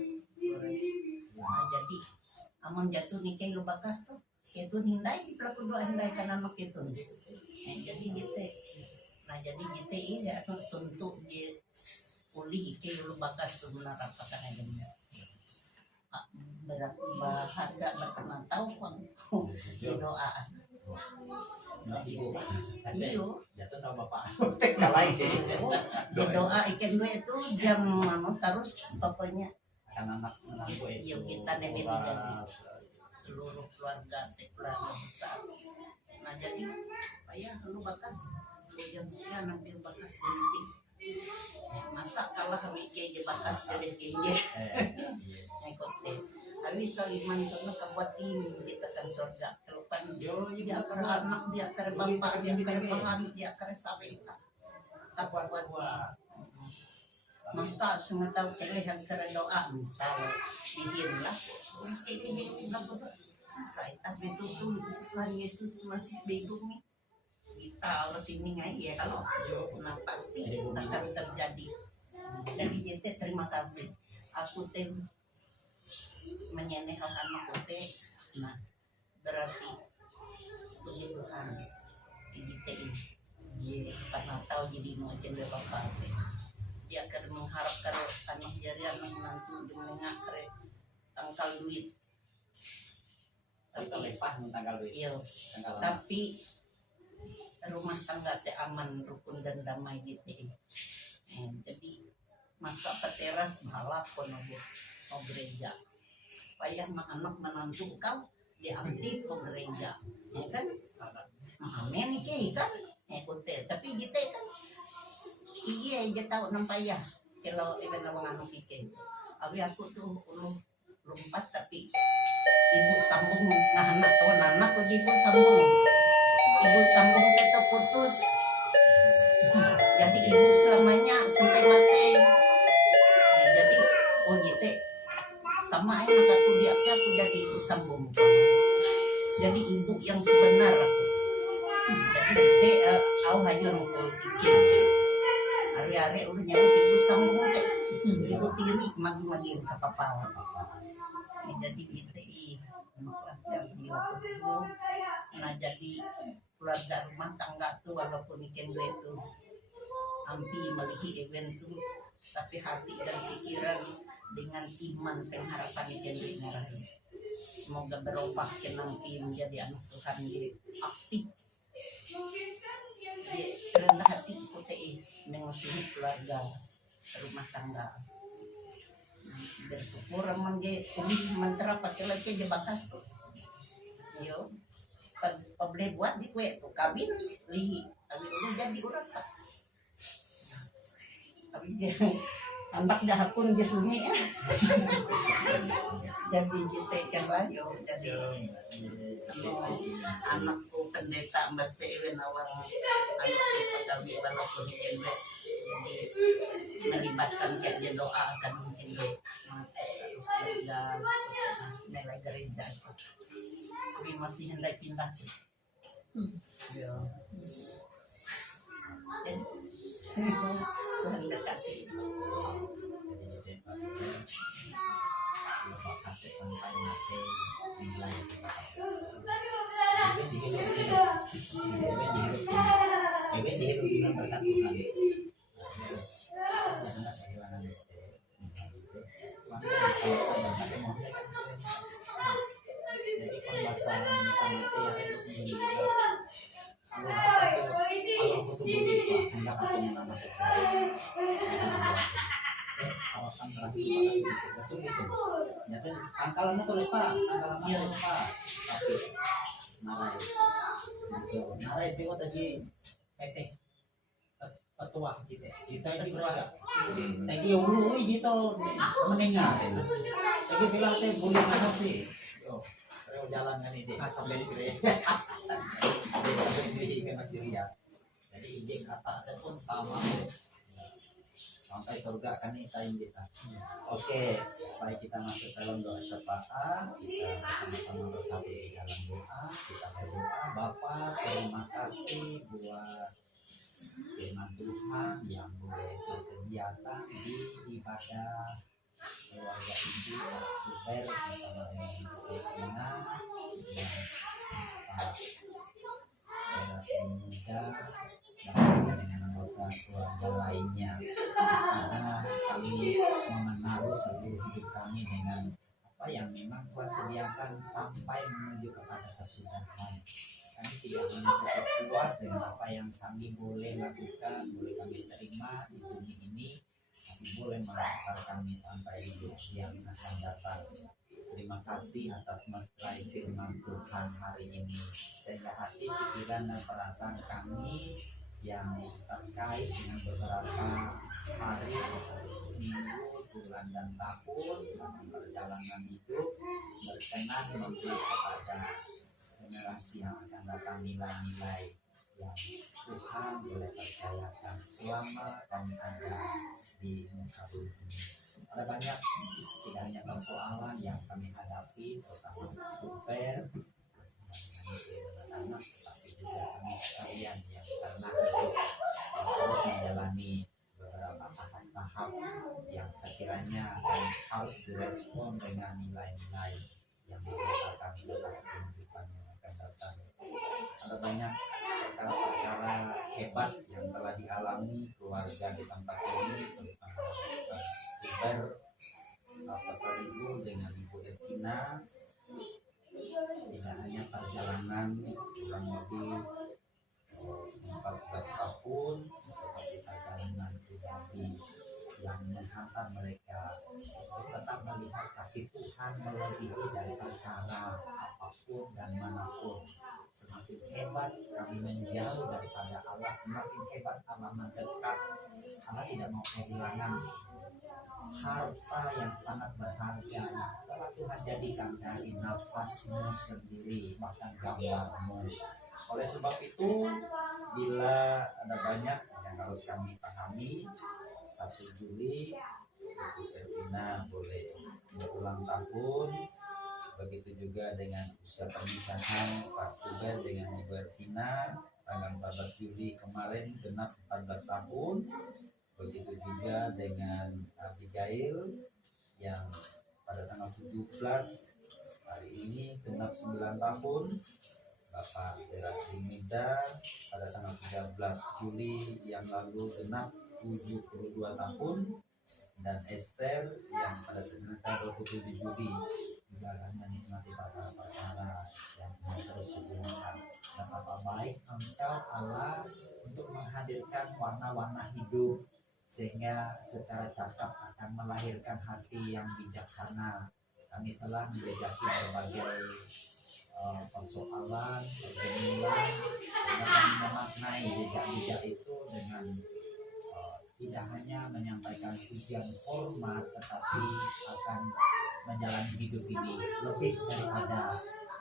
Nah, jadi amun jatuh nikah lubakas tuh itu hindai pelaku doa hindai karena anak itu. Jadi gitu. Nah jadi gitu ini atau suntuk di pulih ke lubakas tuh menarapakan aja. Bahan tak berkenan tahu kan di doa. ibu Iyo. jatuh sama bapak. Kalai deh. Di doa ikan dua itu jam mana terus pokoknya Anak menantu yuk kita nebet jadi seluruh keluarga keluarga besar. Nah jadi ayah lu bakas jam siang nanti bakas di sini. Masa kalah wike je bakas jadi kenje. Ekote. Tapi saliman itu kabuatin kita kan surga. Kelupan dia akar anak dia akar bapak dia akar bahan dia akar sabita. Tak buat masa semua tahu terlihat karena doa misalnya dihir lah meski dihir lah masa itu betul Tuhan Yesus masih bego nih kita harus ini ya kalau nah pasti akan terjadi dan dijete terima kasih aku tem menyeneh anak aku nah berarti puji Tuhan dijete ini karena tahu jadi mau jadi bapak dia akan mengharapkan anak jari anak nanti menengah kere tangkal duit Tapi lepah tanggal duit. iya tapi rumah tangga teh aman rukun dan damai gitu jadi masa ke teras malah kono mau gereja payah mah anak menantu kau diaktif mau gereja ya kan amin iki kan ikut tapi gitu kan iya aja tahu nampak ya kalau iban lawang anu bikin abi aku tuh lompat tapi ibu sambung ngahanak tuh anak aku ibu sambung. Ibu sambung kita putus. Jadi ibu selamanya sampai mati. Jadi oh gitu. Sama yang aku dia aku jadi ibu sambung. Jadi ibu yang sebenar aku. Jadi aku hanya aku bikin. Hari-hari udah nyari ibu sambung teh. Ibu tiri magi-magiin sa papa. Jadi gitu nah jadi keluarga rumah tangga tuh walaupun ikan duit tuh ampi melihi event tuh tapi hati dan pikiran dengan iman pengharapan ikan duit ngarahin semoga berubah kenampi menjadi anak Tuhan jadi aktif jadi rendah hati putih mengasihi keluarga rumah tangga bersyukur mengge mentera pakai lagi aja bakas tuh yo pabli buat di kue tuh kawin li kawin udah jadi urasa tapi dia anak dah akun dia sunyi ya jadi jitekan lah yo jadi anakku pendeta mbak Steven awal anakku pagawi walaupun ini jadi melibatkan kayak doa akan mungkin nilai gereja tapi masih hendak pindah ya Tuhan dekati angkalannya tuh lupa, angkalannya lupa. Tapi narai sih kok tadi PT petua kita ini berapa? Tadi ulu gitu meninggal. Tadi bilang teh boleh mana sih? Yo, kalau jalan kan ini asal dari gereja. Dari kena diri ya. Jadi ide kata pun sama. Sampai surga kan kita kita. Oke, baik kita masuk dalam doa syafaat, kita sama-sama bersatu di dalam doa, kita berdoa. Bapak, terima kasih buat firman Tuhan yang boleh berkegiatan di ibadah keluarga ini super bersama dengan Tina dan Pak Muda dan dengan anggota keluarga lainnya karena kami menaruh seluruh hidup kami dengan apa yang memang Tuhan sediakan sampai menuju kepada kesudahan. Kami tidak menutup puas dengan apa yang kami boleh lakukan, boleh kami terima di bumi ini, tapi boleh mengantar kami sampai di yang akan datang. Terima kasih atas materi firman Tuhan hari ini, sehingga hati, pikiran, dan perasaan kami yang terkait dengan beberapa hari, minggu, bulan, dan tahun dalam perjalanan hidup berkenan memberi kepada generasi yang akan datang nilai-nilai yang Tuhan boleh percayakan selama kami ada di muka bumi ini. Ada banyak tidak hanya persoalan yang kami hadapi, terutama super anak, tapi juga kami sekalian yang pernah hidup terus menjalani beberapa tahap-tahap yang sekiranya harus direspon dengan nilai-nilai yang bisa kami dapat kehidupan yang akan datang. Ada banyak perkara-perkara hebat yang telah dialami keluarga di tempat ini, terutama Iber Pastor Ibu dengan Ibu Erkina. Tidak hanya perjalanan kurang lebih 14 tahun, tetapi perjalanan pribadi yang menghantar mereka untuk tetap melihat kasih Tuhan melebihi dari perkara apapun dan manapun. Semakin hebat kami menjauh daripada Allah, semakin hebat Allah mendekat. Allah tidak mau kehilangan harta yang sangat berharga yang telah Tuhan jadikan dari nafasmu sendiri, bahkan gambarmu. Oleh sebab itu, bila ada banyak yang harus kami pahami, 1 Juli Ibu Ervina boleh berulang tahun, begitu juga dengan usia pernikahan Pak Tuber dengan Ibu Ervina tanggal 14 Juli kemarin genap 14 tahun. Begitu juga dengan Abigail yang pada tanggal 17 hari ini genap 9 tahun. Bapak Terasi Muda pada tanggal 13 Juli yang lalu genap 72 tahun. Dan Esther yang pada tanggal 27 Juli juga akan menikmati perkara-perkara yang terus hubungan. Dan apa baik Engkau Allah untuk menghadirkan warna-warna hidup, sehingga secara cakap akan melahirkan hati yang bijaksana. Kami telah menjejaki berbagai persoalan, pergumulan, sehingga kami memaknai jejak-jejak itu dengan tidak hanya menyampaikan pujian hormat, tetapi akan menjalani hidup ini lebih daripada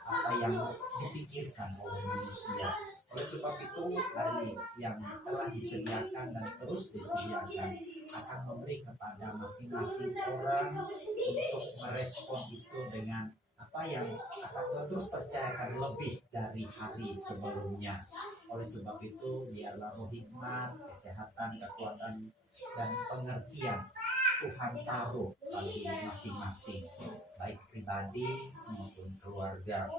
apa yang dipikirkan oleh manusia. Oleh sebab itu, hari yang telah disediakan dan terus disediakan akan memberi kepada masing-masing orang untuk merespon itu dengan apa yang akan terus percayakan lebih dari hari sebelumnya. Oleh sebab itu, biarlah roh hikmat, kesehatan, kekuatan, dan pengertian Tuhan taruh bagi masing-masing, baik pribadi maupun keluarga,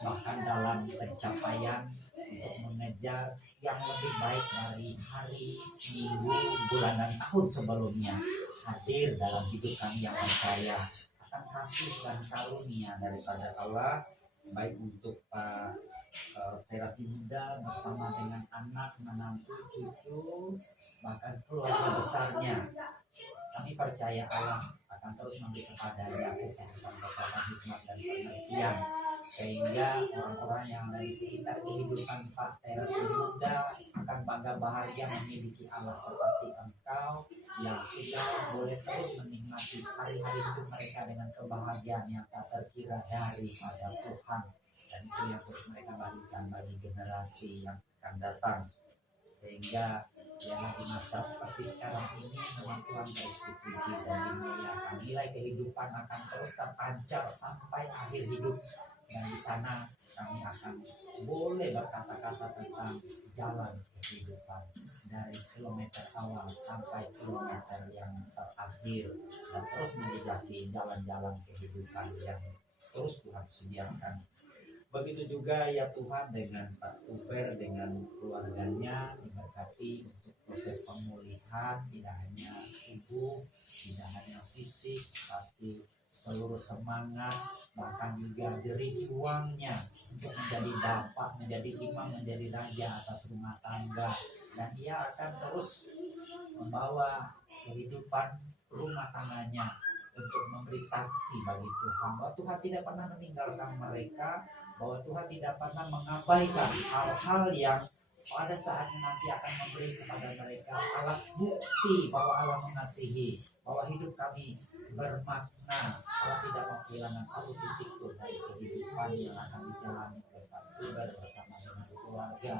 bahkan dalam pencapaian untuk mengejar yang lebih baik dari hari, minggu, bulan, dan tahun sebelumnya. Hadir dalam hidup kami yang percaya akan kasih dan karunia daripada Allah, baik untuk Pak Terasi Muda bersama dengan anak, menantu, cucu, bahkan keluarga besarnya. Kami percaya Allah akan terus memberi kepadanya kesehatan, kekuatan, hikmat, dan pengertian, sehingga orang-orang yang ada di sekitar kehidupan Pak Terasi Muda akan bangga bahagia memiliki Allah seperti Engkau yang sudah boleh terus menikmati hari-hari hidup mereka dengan kebahagiaan yang tak terkira daripada Tuhan. Dan itu yang terus mereka bagikan bagi generasi yang akan datang, sehingga yang di masa seperti sekarang ini memang Tuhan terus dipuji dan dimuliakan. Nilai kehidupan akan terus terpancar sampai akhir hidup, dan di sana kami akan boleh berkata-kata tentang jalan kehidupan dari kilometer awal sampai kilometer yang terakhir, dan terus menjejaki jalan-jalan kehidupan yang terus Tuhan sediakan. Begitu juga ya Tuhan dengan Pak Uber, dengan keluarganya, diberkati untuk proses pemulihan, tidak hanya tubuh, tidak hanya fisik, tapi seluruh semangat, bahkan juga jerih juangnya untuk menjadi bapak, menjadi imam, menjadi raja atas rumah tangga. Dan ia akan terus membawa kehidupan rumah tangganya untuk memberi saksi bagi Tuhan bahwa Tuhan tidak pernah meninggalkan mereka, bahwa Tuhan tidak pernah mengabaikan hal-hal yang pada saatnya nanti akan memberi kepada mereka alat bukti bahwa Allah mengasihi, bahwa hidup kami bermakna. Allah tidak mau kehilangan satu titik pun dari kehidupan yang akan dijalani oleh Pak Tuber bersama dengan keluarga.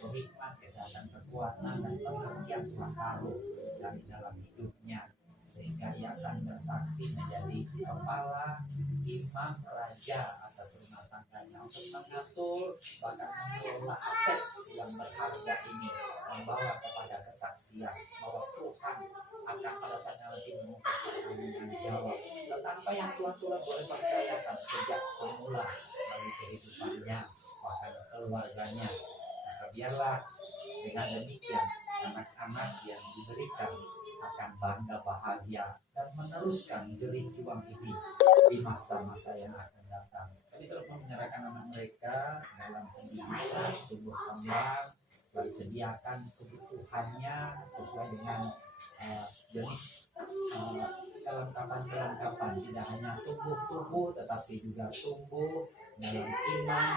Hikmat, kesehatan, kekuatan, dan pengertian Tuhan taruh dari dalam hidupnya, sehingga ia akan bersaksi menjadi kepala, imam, raja atas rumah tangganya untuk mengatur bahkan mengelola aset yang berharga ini, membawa kepada kesaksian bahwa Tuhan akan pada saat nanti mengungkapkan tanggung jawab tentang apa yang Tuhan boleh percayakan sejak semula bagi kehidupannya bahkan keluarganya. Maka biarlah dengan demikian anak-anak yang diberikan akan bangga bahagia dan meneruskan jerih juang ini di masa-masa yang akan datang. Kami terus menyerahkan anak mereka dalam pendidikan, tumbuh kembang, lalu sediakan kebutuhannya sesuai dengan jenis kelengkapan, tidak hanya tumbuh tetapi juga tumbuh dalam iman,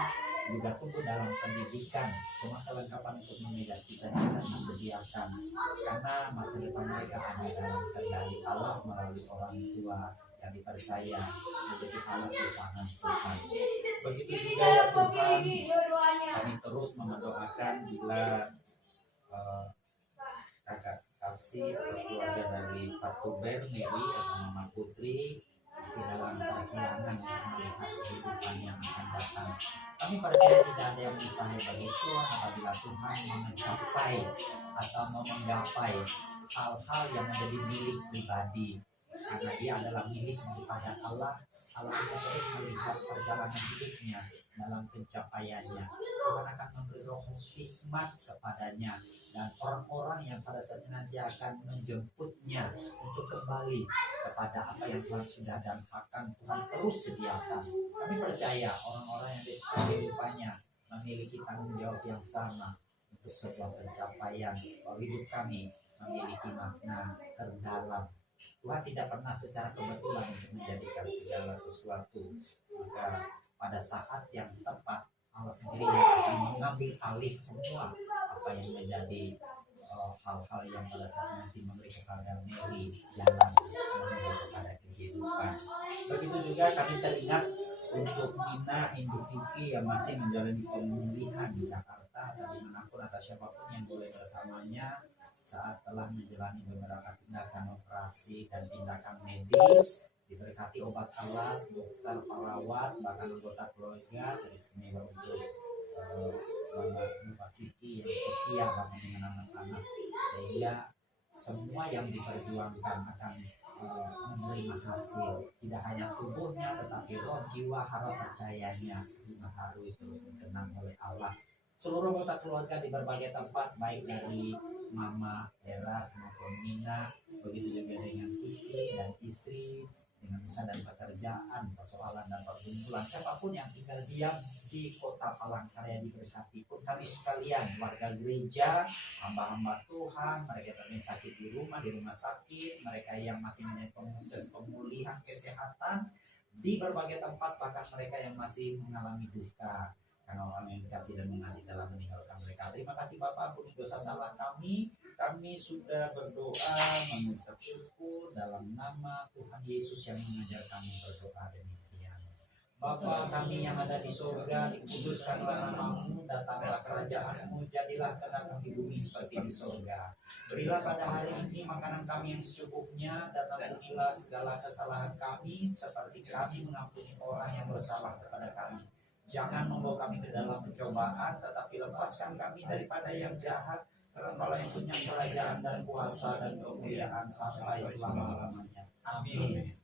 juga tumbuh dalam pendidikan. Semua kelengkapan untuk mendidik kita akan disediakan karena masa depan mereka ada dalam kendali Allah melalui orang tua yang dipercaya menjadi alat usaha Tuhan. Begitu juga ya Tuhan, kami terus mendoakan bila kakak kasih atau keluarga dari Pak Tuber, Mary atau Mama Putri masih dalam perjalanan untuk melihat kehidupan yang akan datang. Kami percaya tidak ada yang mustahil bagi Tuhan apabila Tuhan mencapai atau menggapai hal-hal yang menjadi milik pribadi. Karena dia adalah milik daripada Allah. Allah akan terus melihat perjalanan hidupnya dalam pencapaiannya. Tuhan akan memberi roh hikmat kepadanya dan orang-orang yang pada saat nanti akan menjemputnya untuk kembali kepada apa yang Tuhan sudah dan akan Tuhan terus sediakan. Kami percaya orang-orang yang di kehidupannya memiliki tanggung jawab yang sama untuk sebuah pencapaian bahwa hidup kami memiliki makna terdalam. Tuhan tidak pernah secara kebetulan untuk menjadikan segala sesuatu. Maka pada saat yang tepat Allah sendiri yang akan mengambil alih semua apa yang menjadi hal-hal yang pada saat nanti memberi kepada Mary jalan menuju kepada kehidupan. Begitu juga kami teringat untuk Nina Induk Yuki yang masih menjalani pemulihan di Jakarta dan dimanapun atau siapapun yang boleh bersamanya saat telah menjalani beberapa tindakan operasi dan tindakan medis, diberkati obat alat, dokter, perawat, bahkan anggota keluarga, teristimewa untuk Bapak Kiki yang setia bahkan dengan anak-anak, sehingga semua yang diperjuangkan akan menerima hasil, tidak hanya tubuhnya tetapi roh, jiwa, harap percayanya dibaharui terus dikenang oleh Allah. Seluruh anggota keluarga di berbagai tempat, baik dari Mama Eras maupun Mina, begitu juga dengan Kiki dan istri, dengan usaha dan pekerjaan, persoalan dan pergumulan, siapapun yang tinggal diam di kota Palangkaraya diberkati. Pun kami sekalian, warga gereja, hamba-hamba Tuhan, mereka yang sakit di rumah sakit, mereka yang masih menyediakan proses pemulihan kesehatan di berbagai tempat, bahkan mereka yang masih mengalami duka karena orang yang dikasih dan mengasihi dalam meninggalkan mereka. Terima kasih Bapak, ampuni dosa salah kami. Kami sudah berdoa mengucap syukur dalam nama Tuhan Yesus yang mengajar kami berdoa demikian. Bapa kami yang ada di surga, dikuduskanlah namamu, datanglah kerajaanmu, jadilah kehendakmu di bumi seperti di surga. Berilah pada hari ini makanan kami yang secukupnya, dan ampunilah segala kesalahan kami seperti kami mengampuni orang yang bersalah kepada kami. Jangan membawa kami ke dalam pencobaan, tetapi lepaskan kami daripada yang jahat. Karena Engkau yang punya kerajaan dan kuasa dan kemuliaan sampai selama-lamanya. Amin.